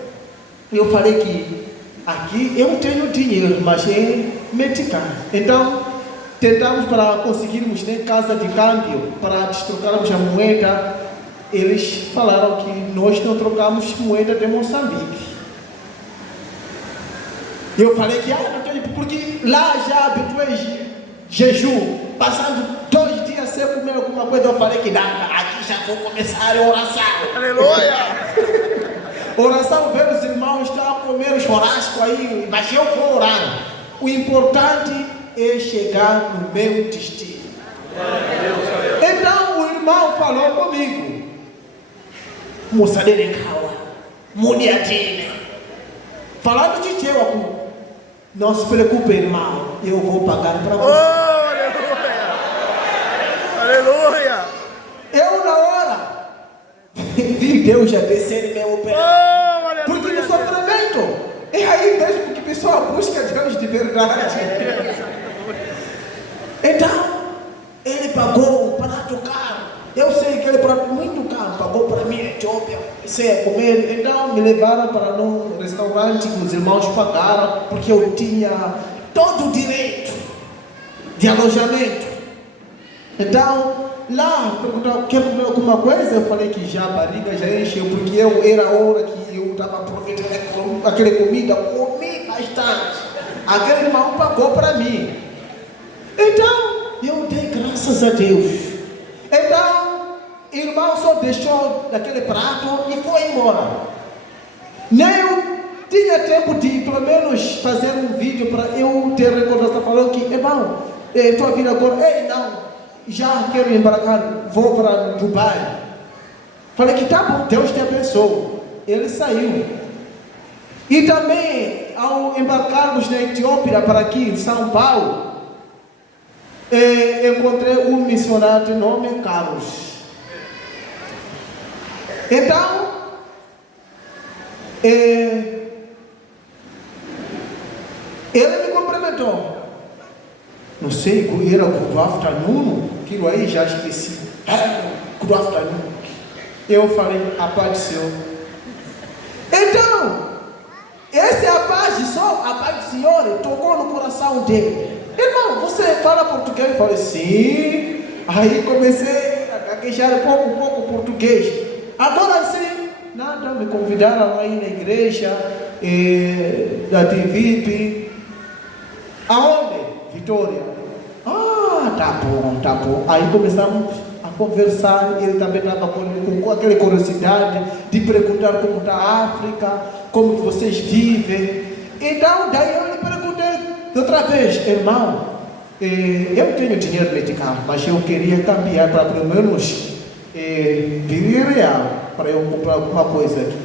Eu falei que aqui eu tenho dinheiro, mas é meticano. Então, tentamos para conseguirmos nem casa de câmbio, para trocarmos a moeda. Eles falaram que nós não trocamos moeda de Moçambique. Eu falei que porque lá já habituei jejum, passando 2 dias sem comer alguma coisa. Eu falei que nada, aqui já vou começar a oração. Aleluia! Oração, ver os irmãos estão a comer o churrasco aí, mas eu vou orar. O importante é chegar no meu destino. Então o irmão falou comigo, Musaderekawa, Muniadine, falando de teu, não se preocupe, irmão, eu vou pagar para você. Oh, aleluia! Aleluia! Eu na hora vi Deus já descer meu pé. Oh, porque no sofrimento é aí mesmo que a pessoa busca Deus de verdade. Então ele pagou um prato caro. Eu sei que ele prato muito caro, pagou para mim Etiópia, sem comer. Então me levaram para um restaurante que os irmãos pagaram, porque eu tinha todo o direito de alojamento. Então lá perguntaram, quer comer alguma coisa? Eu falei que já a barriga já encheu, porque era a hora que eu estava aproveitando aquela comida, comi bastante. Aquele irmão pagou para mim. Então eu dei graças a Deus. Então o irmão só deixou daquele prato e foi embora. Nem eu tinha tempo de pelo menos fazer um vídeo para eu ter recordação. Falou que, irmão, estou a vir agora. Ei, não, já quero embarcar, vou para Dubai. Falei que tá bom, Deus te abençoe. Ele saiu. E também, ao embarcarmos na Etiópia para aqui em São Paulo, encontrei um missionário de nome Carlos. Então, ele me cumprimentou. Não sei, era good afternoon, aquilo aí já esqueci. Good afternoon. Eu falei, a paz do Senhor. Então, essa é a paz do Senhor tocou no coração dele. Irmão, você fala português? Eu falei, sim. Aí comecei a gaguejar um pouco português. Agora sim, nada, me convidaram aí na igreja da DVIP. Aonde? Vitória. Tá bom. Aí começamos a conversar. Ele também estava com aquela curiosidade de perguntar como está a África, como que vocês vivem. Então, daí eu lhe perguntei outra vez, irmão, eu tenho dinheiro medical, mas eu queria cambiar para pelo menos viver real, para eu comprar alguma coisa aqui.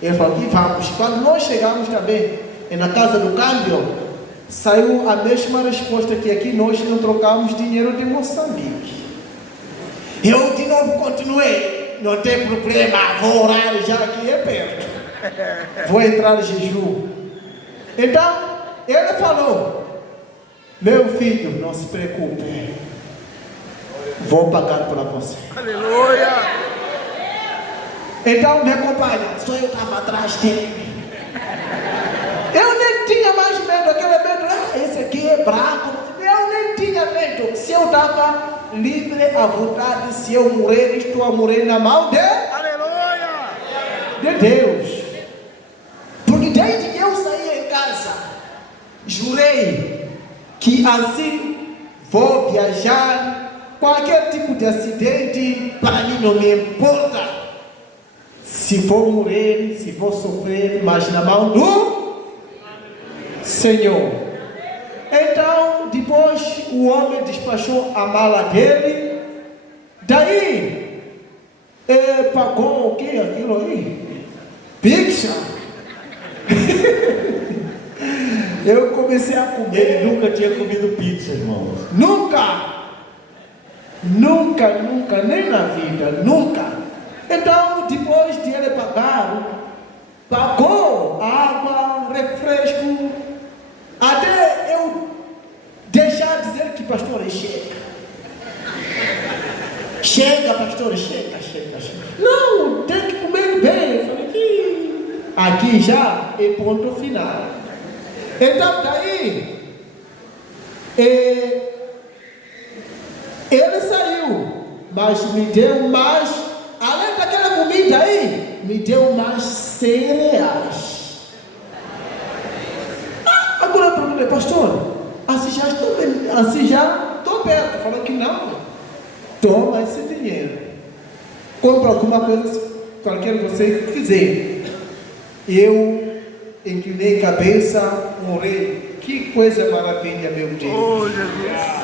Ele falou, e vamos. Quando nós chegamos também na casa do câmbio, saiu a mesma resposta que aqui nós não trocamos dinheiro de Moçambique. Eu de novo continuei, não tem problema, vou orar já aqui é perto. Vou entrar em jejum. Então, ele falou, meu filho, não se preocupe, vou pagar para você. Aleluia! Então, me acompanha, só eu estava atrás dele. Eu nem tinha mais medo, aquele medo, esse aqui é branco. Eu nem tinha medo. Se eu estava livre à vontade, se eu morrer, estou a morrer na mão de Deus. Porque desde que eu saí em casa, jurei que assim vou viajar, qualquer tipo de acidente, para mim não me importa. Se vou morrer, se vou sofrer, mas na mão do Senhor. Então, depois o homem despachou a mala dele. Daí, pagou o que aquilo aí? Pizza. Eu comecei a comer. Ele nunca tinha comido pizza, irmãos. Nunca, nem na vida, nunca. Então, depois de ele pagar, pagou água, refresco, até eu deixar dizer que, pastor, chega, pastor, chega. Não, tem que comer bem. Eu falei que aqui já é ponto final. Então, daí, ele saiu, mas me deu mais, além daquela comida aí, me deu mais cereais. Agora eu perguntei, pastor, assim já estou perto. Falou que não. Toma esse dinheiro. Compra alguma coisa, qualquer que você quiser. Eu inclinei a cabeça, orei. Que coisa maravilha, meu Deus. Oh, Jesus.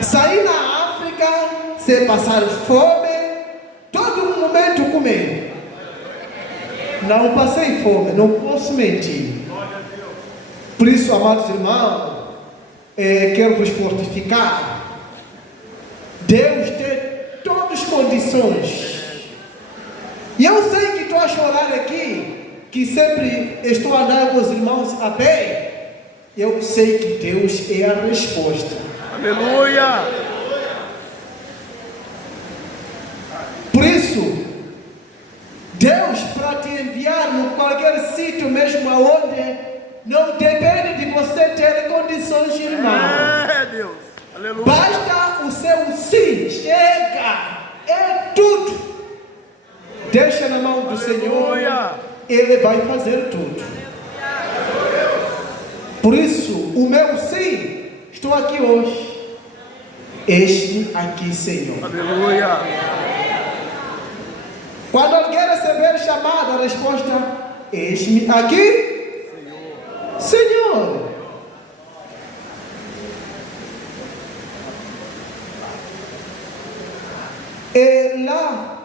Saí na África, sem passar fome, todo momento comer. Não passei fome, não posso mentir. Por isso, amados irmãos, quero vos fortificar. Deus tem todas as condições. E eu sei que estou a chorar aqui, que sempre estou a andar com os irmãos a pé. Eu sei que Deus é a resposta. Aleluia! Por isso, Deus, para te enviar em qualquer sítio, mesmo aonde, não depende de você ter condições, irmão. Deus! Aleluia! Basta o seu sim, chega, é tudo. Deixa na mão do Senhor, Ele vai fazer tudo. Por isso, o meu sim, estou aqui hoje. Eis-me aqui, Senhor. Aleluia! Quando alguém receber chamada, a resposta: eis-me aqui, Senhor. E lá,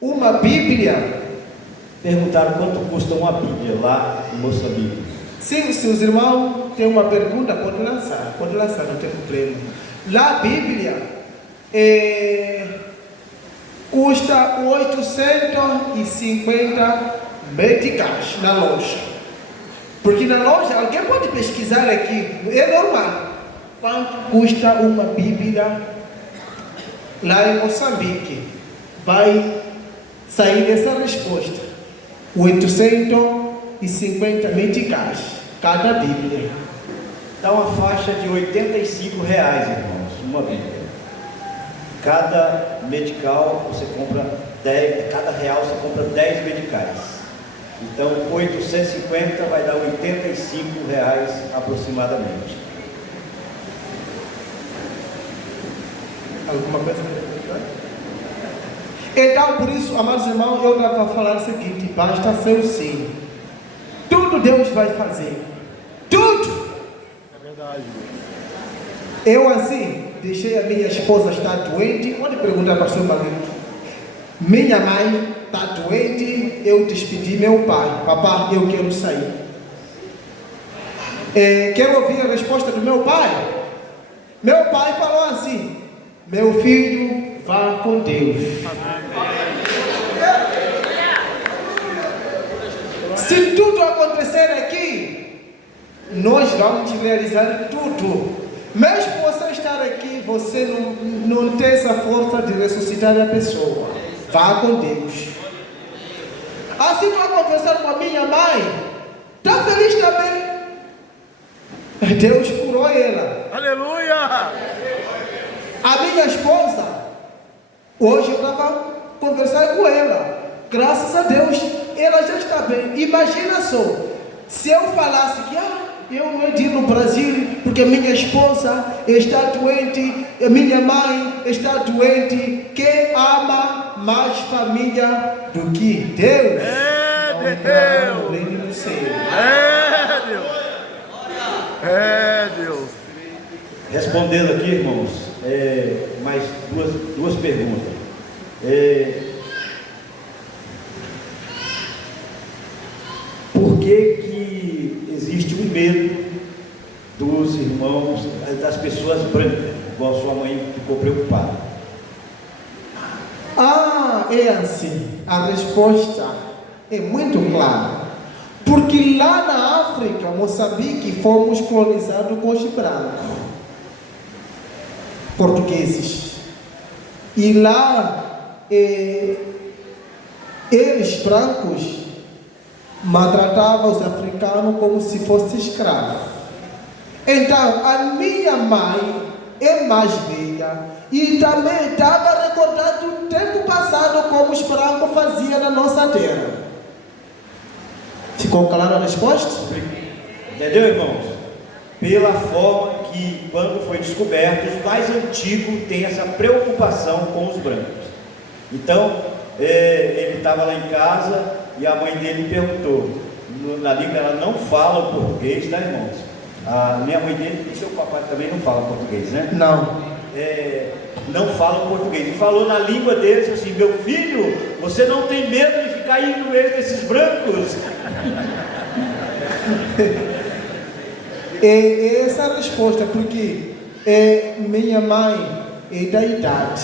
uma Bíblia. Perguntaram quanto custa uma Bíblia lá em Moçambique. Sim, seus irmãos, tem uma pergunta, pode lançar, não tem problema. Lá a Bíblia custa 850 meticais na loja. Porque na loja, alguém pode pesquisar aqui, é normal. Quanto custa uma Bíblia lá em Moçambique? Vai sair essa resposta. 850 meticais cada Bíblia. Dá uma faixa de R$85, irmãos, uma Bíblia. Cada medical você compra 10, cada real você compra 10 medicais. Então 850 vai dar R$85 aproximadamente. Alguma coisa? Então, por isso, amados irmãos, eu vou falar o seguinte: basta ser o sim. Tudo Deus vai fazer. Tudo! É verdade. Eu assim, deixei a minha esposa estar doente. Pode perguntar para o seu marido. Minha mãe está doente. Eu despedi meu pai. Papai, eu quero sair. Quero ouvir a resposta do meu pai. Meu pai falou assim: meu filho, vá com Deus. Se tudo acontecer aqui, nós vamos realizar tudo. Mesmo você estar aqui, você não tem essa força de ressuscitar a pessoa. Vá com Deus. Assim que eu conversar com a minha mãe, está feliz também. Deus curou ela. Aleluia! A minha esposa, hoje eu estava conversando com ela. Graças a Deus, ela já está bem. Imagina só, se eu falasse que eu não ir no Brasil porque minha esposa está doente, minha mãe está doente. Quem ama mais família do que Deus? Não entrará no reino do céu. É Deus! É Deus! Respondendo aqui, irmãos, mais duas perguntas. Por que existe um medo dos irmãos, das pessoas brancas, igual sua mãe ficou preocupada? É assim, a resposta é muito clara. Porque lá na África, Moçambique, fomos colonizados com os brancos, portugueses. E lá, eles brancos maltratavam os africanos como se fossem escravos. Então, a minha mãe é mais velha e também estava recordando o tempo passado como os brancos faziam na nossa terra. Ficou clara a resposta? Entendeu, irmãos? Pela forma que, quando foi descoberto, os mais antigos têm essa preocupação com os brancos. Então, ele estava lá em casa e a mãe dele perguntou. Na língua ela não fala o português, tá, irmãos? A minha mãe dele e seu papai também não falam português, né? Não. Não falam português. E falou na língua deles assim: meu filho, você não tem medo de ficar aí no meio desses brancos? Essa é a resposta, porque minha mãe é da idade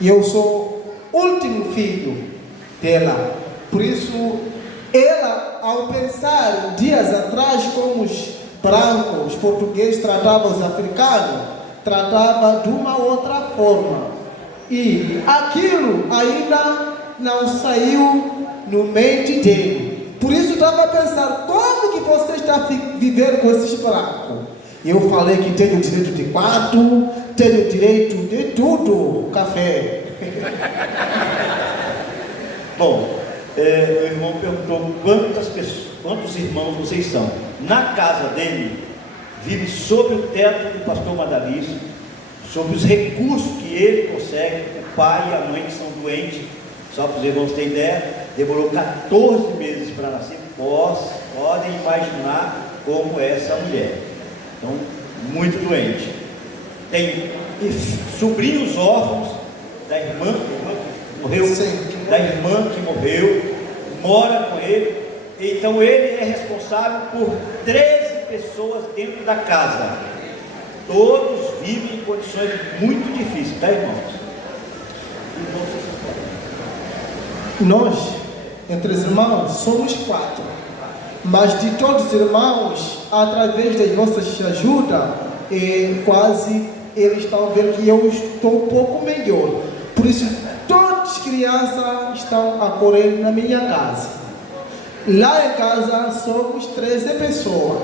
e eu sou o último filho dela. Por isso, ela, ao pensar dias atrás como os brancos, os portugueses tratavam os africanos, tratava de uma outra forma. E aquilo ainda não saiu no mente dele. Por isso estava a pensar, como que você está vivendo com esses brancos? Eu falei que tenho direito de quarto, tenho direito de tudo, café. Bom, o irmão perguntou quantos irmãos vocês são. Na casa dele, vive sob o teto do pastor Madalício, sobre os recursos que ele consegue. O pai e a mãe que são doentes, só para os irmãos terem ideia, demorou 14 meses para nascer. Podem imaginar como é essa mulher. Então, muito doente. Tem sobrinhos órfãos da irmã que morreu, da irmã que morreu, mora com ele. Então ele é responsável por 13 pessoas dentro da casa. Todos vivem em condições muito difíceis, tá, irmãos? Nós, entre os irmãos, somos 4. Mas de todos os irmãos, através das vossas ajudas, quase eles estão vendo que eu estou um pouco melhor. Por isso, todas as crianças estão acolhendo na minha casa. Lá em casa somos 13 pessoas.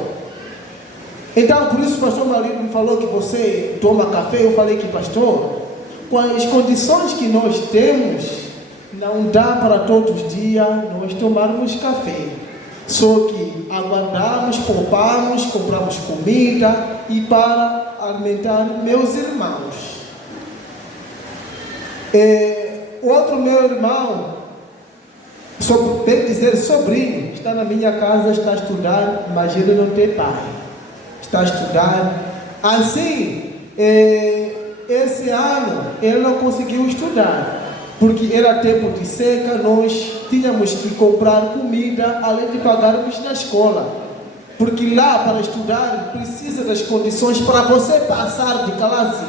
Então, por isso o pastor Marido me falou que você toma café. Eu falei que, pastor, com as condições que nós temos, não dá para todos os dias nós tomarmos café. Só que aguardamos, poupamos, compramos comida e para alimentar meus irmãos. Outro meu irmão, bem dizer sobrinho, está na minha casa, está a estudar, mas ele não tem pai. Está a estudar. Assim, esse ano ele não conseguiu estudar, porque era tempo de seca, nós tínhamos que comprar comida, além de pagarmos na escola. Porque lá, para estudar, precisa das condições para você passar de classe.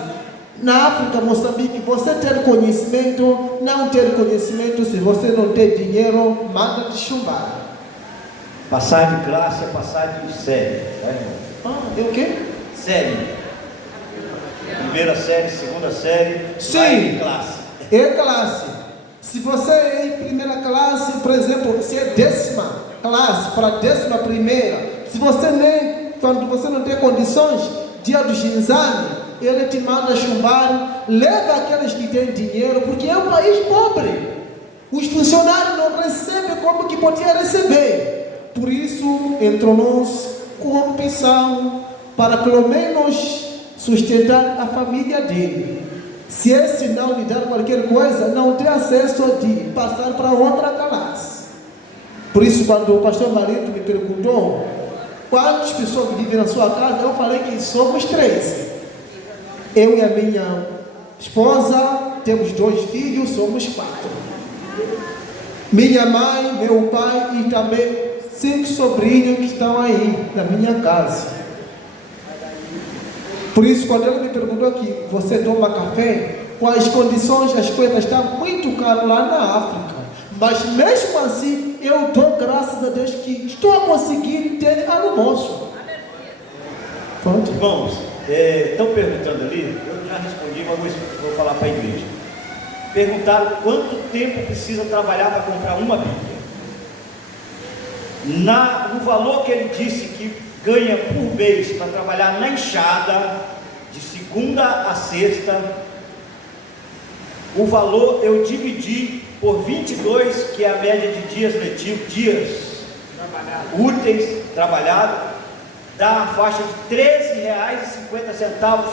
Na África, Moçambique, você ter conhecimento, não ter conhecimento, se você não tem dinheiro, manda te chumbar. Passar de classe é passar de série, tá, irmão? É o quê? Série. Primeira série, segunda série. Sim. Classe. É classe. Se você é em primeira classe, por exemplo, se é 10ª classe para 11ª, se você nem, quando você não tem condições, dia do exame, ele te manda chumbar, leva aqueles que têm dinheiro, porque é um país pobre. Os funcionários não recebem como que podia receber. Por isso, entrou nós corrupção, para pelo menos sustentar a família dele. Se esse não lhe dar qualquer coisa, não tem acesso de passar para outra classe. Por isso, quando o pastor Marito me perguntou quantas pessoas vivem na sua casa, eu falei que somos 13. Eu e a minha esposa, temos 2 filhos, somos 4. Minha mãe, meu pai e também 5 sobrinhos que estão aí na minha casa. Por isso, quando ele me perguntou aqui, você toma café? Com as condições, as coisas estão muito caras lá na África. Mas mesmo assim, eu dou graças a Deus que estou a conseguir ter almoço. Pronto. Irmãos, estão perguntando ali, eu já respondi, mas vou falar para a igreja. Perguntaram quanto tempo precisa trabalhar para comprar uma Bíblia. No valor que ele disse que ganha por mês para trabalhar na enxada, de segunda a sexta, o valor eu dividi por 22, que é a média de dias letivos, dias úteis trabalhados, dá a faixa de R$13,50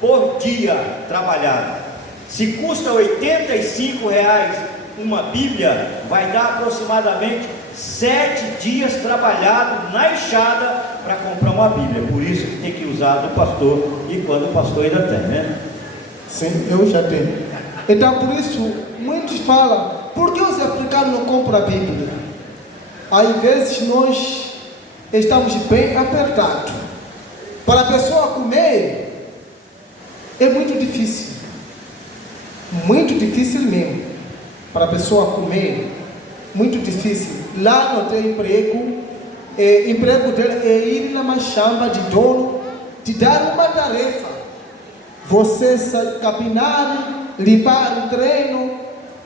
por dia trabalhado. Se custa R$85 uma Bíblia, vai dar aproximadamente 7 dias trabalhados na enxada para comprar uma Bíblia. Por isso que tem que usar do pastor, e quando o pastor ainda tem, né? Sim, eu já tenho. Então, por isso, muitos falam, por que os africanos não compram a Bíblia? Às vezes nós estamos bem apertados. Para a pessoa comer, é muito difícil. Muito difícil mesmo. Para a pessoa comer, muito difícil. Lá não tem emprego. Emprego dele é ir na machamba de dono, te dar uma tarefa. Você capinar, limpar o treino,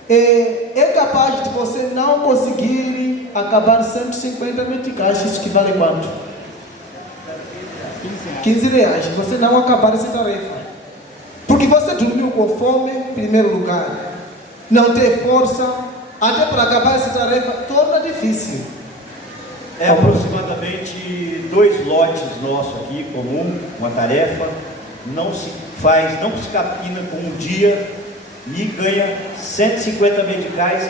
é capaz de você não conseguir acabar 150 meticais. Isso que vale quanto? R$15. Você não acabar essa tarefa. Porque você dormiu com fome, em primeiro lugar. Não tem força, até para acabar essa tarefa, torna difícil. É aproximadamente 2 lotes nossos aqui, comum, uma tarefa. Não se capina com um dia e ganha 150 meticais,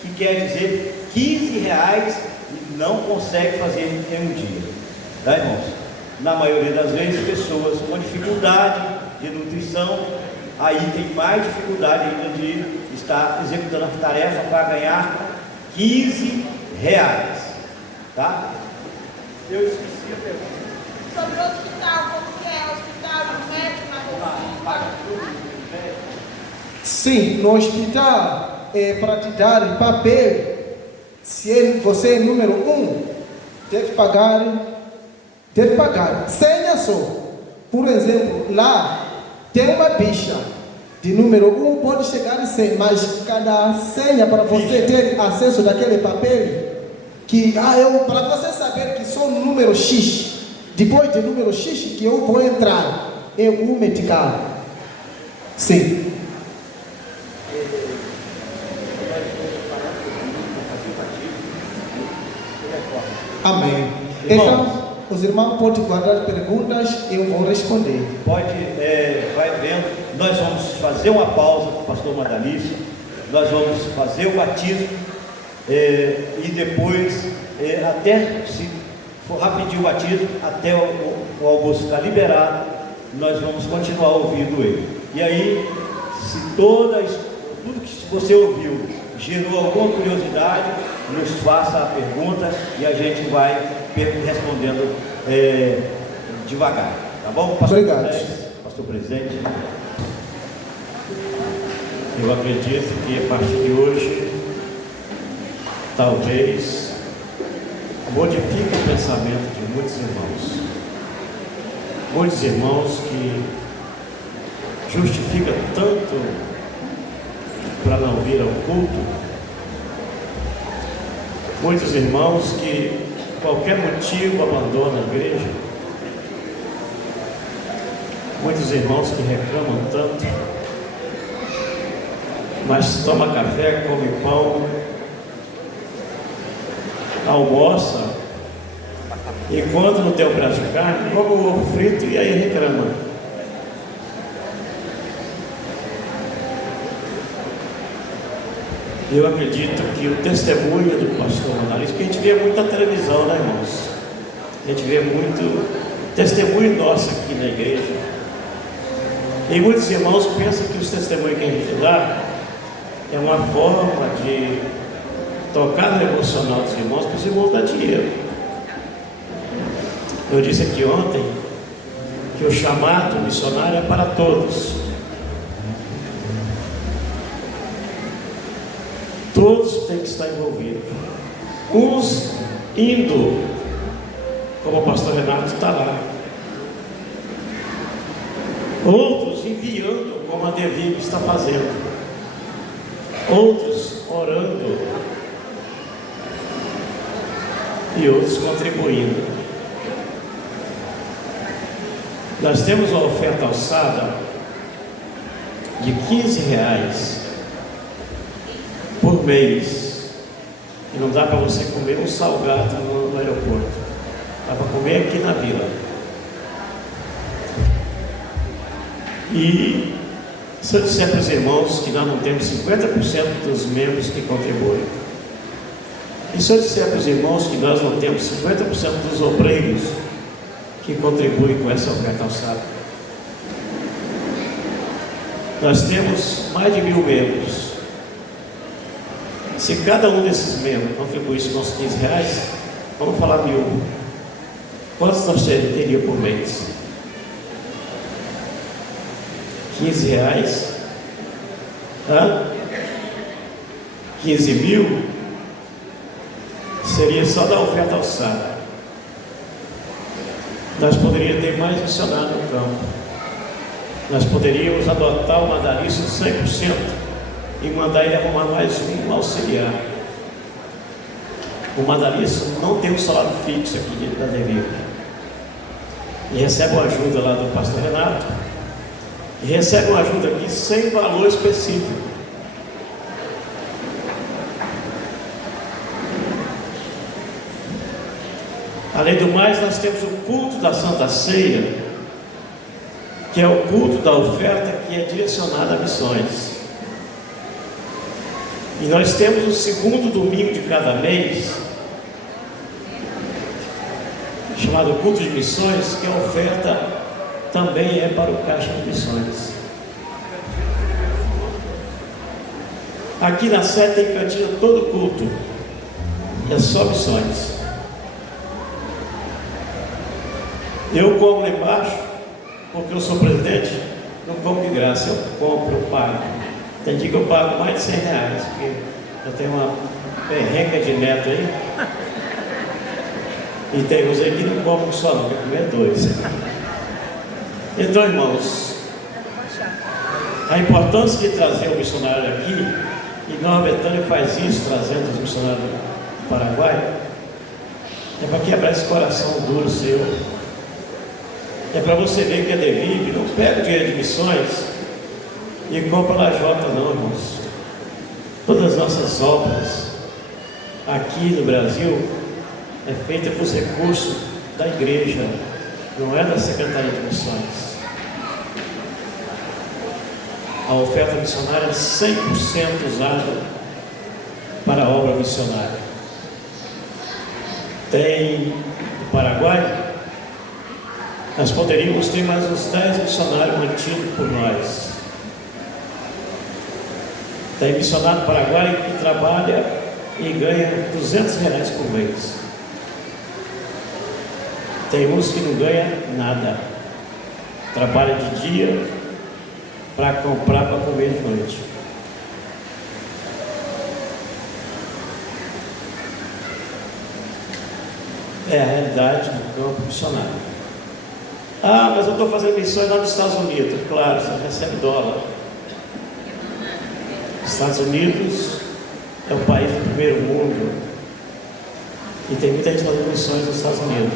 que quer dizer R$15, e não consegue fazer em um dia. Tá, irmãos? Na maioria das vezes, pessoas com dificuldade de nutrição, aí tem mais dificuldade ainda de estar executando a tarefa para ganhar R$15. Tá? Eu esqueci a pergunta. sobre o hospital, como que é o hospital, o médico na consulta. Sim, no hospital, para te dar papel, se você é número 1, deve pagar senha só. Por exemplo, lá tem uma bicha de número 1, pode chegar a 100, mas cada senha para você ter acesso daquele papel, que para você saber que sou número X, depois de número X que eu vou entrar, é o medical. Sim. Amém. Então, os irmãos podem guardar perguntas, eu vou responder. Pode, vai vendo. Nós vamos fazer uma pausa com o pastor Madalício. Nós vamos fazer o batismo e depois, até se for rapidinho o batismo, até o almoço estar liberado, nós vamos continuar ouvindo ele. E aí, se tudo que você ouviu gerou alguma curiosidade, nos faça a pergunta e a gente vai respondendo devagar, tá bom? Pastor Obrigado. Moisés, pastor presidente. Eu acredito que a partir de hoje, talvez modifique o pensamento de muitos irmãos. Muitos irmãos que justificam tanto para não vir ao culto. Muitos irmãos que qualquer motivo abandonam a igreja. Muitos irmãos que reclamam tanto, mas toma café, come pão, almoça, e quando não tem um prato de carne, come o ovo frito e aí reclama. Eu acredito que o testemunho do pastor Madalício, porque a gente vê muita televisão, né, irmãos? A gente vê muito testemunho nosso aqui na igreja. E muitos irmãos pensam que os testemunhos que a gente dá é uma forma de tocar no emocional dos irmãos para os irmãos dar dinheiro. Eu disse aqui ontem que o chamado missionário é para todos. Todos têm que estar envolvidos. Uns indo, como o pastor Renato está lá. Outros enviando, como a Devib está fazendo. Outros orando. E outros contribuindo. Nós temos uma oferta alçada de R$15 por mês, e não dá para você comer um salgado no aeroporto, dá para comer aqui na vila. E se eu disser para os irmãos que nós não temos 50% dos membros que contribuem, e se eu disser para os irmãos que nós não temos 50% dos obreiros que contribuem com essa oferta alçada, nós temos mais de 1.000 membros. Se cada um desses membros contribuísse com os R$15, vamos falar 1.000. Quantos nós teríamos por mês? R$15? 15.000? Seria só da oferta alçada. Nós poderíamos ter mais missionário no campo. Nós poderíamos adotar o Madalício 100%. E mandar ele arrumar mais um auxiliar. O Madalício não tem um salário fixo aqui dentro da Devib. E recebe uma ajuda lá do pastor Renato. E recebe uma ajuda aqui sem valor específico. Além do mais, nós temos o culto da Santa Ceia, que é o culto da oferta que é direcionado a missões. E nós temos o segundo domingo de cada mês, chamado culto de missões, que a oferta também é para o Caixa de Missões. Aqui na sede tem cantina todo culto, e é só missões. Eu como lá embaixo, porque eu sou presidente, não como de graça, eu compro, eu pago. Tem dia que eu pago mais de 100 reais, porque eu tenho uma perrenca de neto aí. E tem uns aí que não comem só não, quer comer dois. Então, irmãos, a importância de trazer o missionário aqui, e Nova Betânia faz isso, trazendo os missionários do Paraguai, é para quebrar esse coração duro seu. É para você ver que é devido, não pega o dinheiro de missões e compra lajota não, irmãos. Todas as nossas obras aqui no Brasil é feita com os recursos da igreja, não é da Secretaria de Missões. A oferta missionária é 100% usada para a obra missionária. Tem no Paraguai, nós poderíamos ter mais uns 10 missionários mantidos por nós. Tem missionário paraguaio que trabalha e ganha R$200 por mês. Tem uns que não ganha nada. Trabalha de dia para comprar para comer de noite. É a realidade do campo missionário. Ah, mas eu estou fazendo missões lá nos Estados Unidos. Claro, você recebe dólar. Estados Unidos é o país do primeiro mundo e tem muita gente fazendo missões nos Estados Unidos.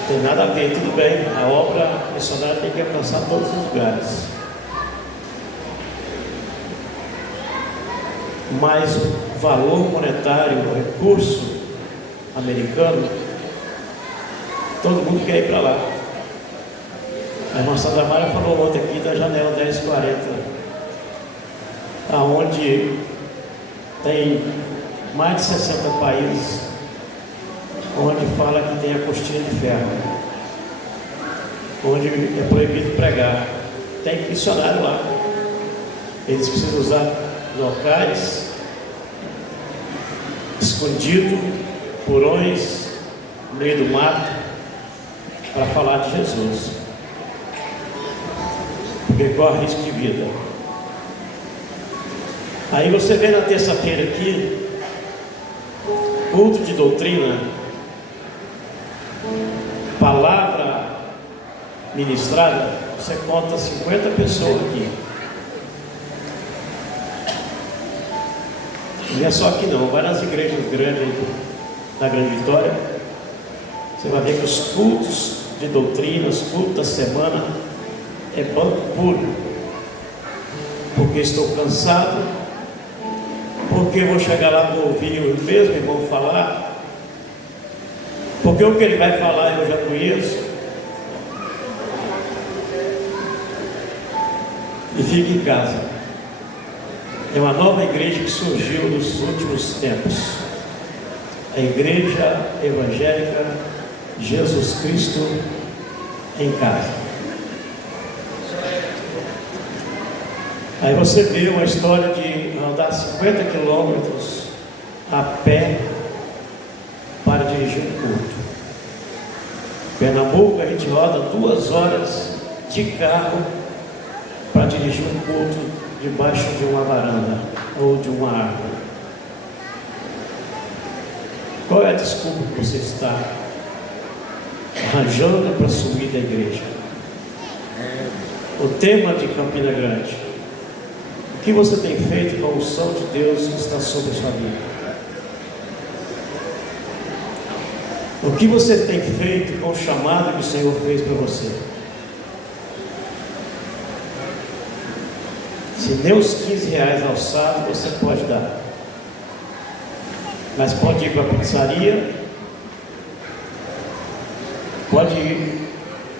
Não tem nada a ver, tudo bem, a obra missionária tem que alcançar todos os lugares. Mas o valor monetário, o recurso americano, todo mundo quer ir para lá. A irmã Sandra Mara falou ontem aqui da janela 1040, aonde tem mais de 60 países onde fala que tem a cortina de ferro, onde é proibido pregar. Tem missionário lá. Eles precisam usar locais escondidos, porões, no meio do mato, para falar de Jesus, porque corre risco de vida. Aí você vê na terça-feira aqui, culto de doutrina, palavra ministrada, você conta 50 pessoas aqui. Não é só aqui não, vai nas igrejas grandes da Grande Vitória, você vai ver que os cultos de doutrina, os cultos da semana é banco puro, porque estou cansado, porque vou chegar lá para ouvir o mesmo irmão falar, porque o que ele vai falar eu já conheço, e fica em casa. É uma nova igreja que surgiu nos últimos tempos, a Igreja Evangélica Jesus Cristo em Casa. Aí você vê uma história de andar 50 quilômetros a pé para dirigir um culto. Pernambuco, a gente roda 2 horas de carro para dirigir um culto debaixo de uma varanda ou de uma árvore. Qual é a desculpa que você está arranjando para sumir da igreja? O tema de Campina Grande: o que você tem feito com a unção de Deus que está sobre a sua vida? O que você tem feito com o chamado que o Senhor fez para você? Se nem os 15 reais alçados você pode dar, mas pode ir para a pizzaria, pode ir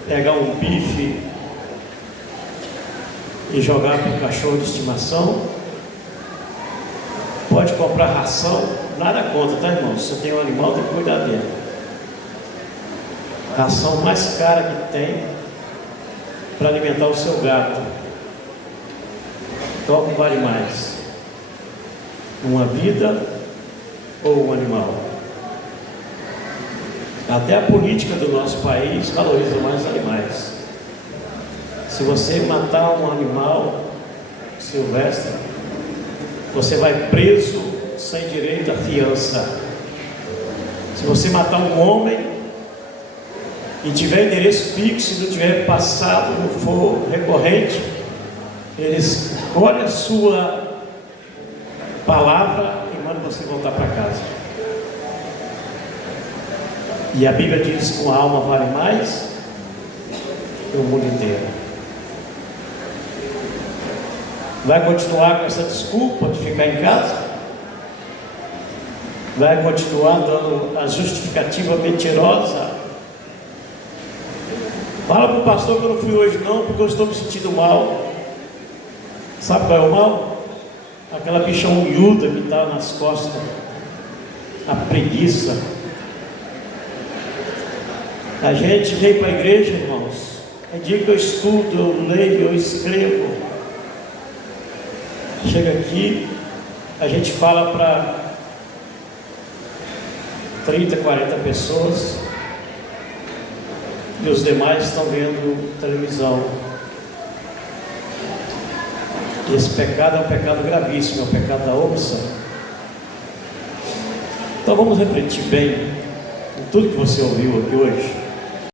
pegar um bife e jogar para o cachorro de estimação, pode comprar ração, nada contra, tá, irmão? Se você tem um animal, tem que cuidar dele. Ração mais cara que tem para alimentar o seu gato. Qual que vale mais? Uma vida ou um animal? Até a política do nosso país valoriza mais animais. Se você matar um animal silvestre, você vai preso sem direito à fiança. Se você matar um homem e tiver endereço fixo e não tiver passado, não for recorrente, eles colhem a sua palavra e mandam você voltar para casa. E a Bíblia diz que uma alma vale mais que o mundo inteiro. Vai continuar com essa desculpa de ficar em casa? Vai continuar dando a justificativa mentirosa? Fala para o pastor que eu não fui hoje não, porque eu estou me sentindo mal. Sabe qual é o mal? Aquela bicha unhuda que está nas costas, a preguiça. A gente vem para a igreja, irmãos, é dia que eu estudo, eu leio, eu escrevo. Chega aqui, a gente fala para 30, 40 pessoas e os demais estão vendo televisão. E esse pecado é um pecado gravíssimo, é um pecado da omissão. Então vamos refletir bem em tudo que você ouviu aqui hoje.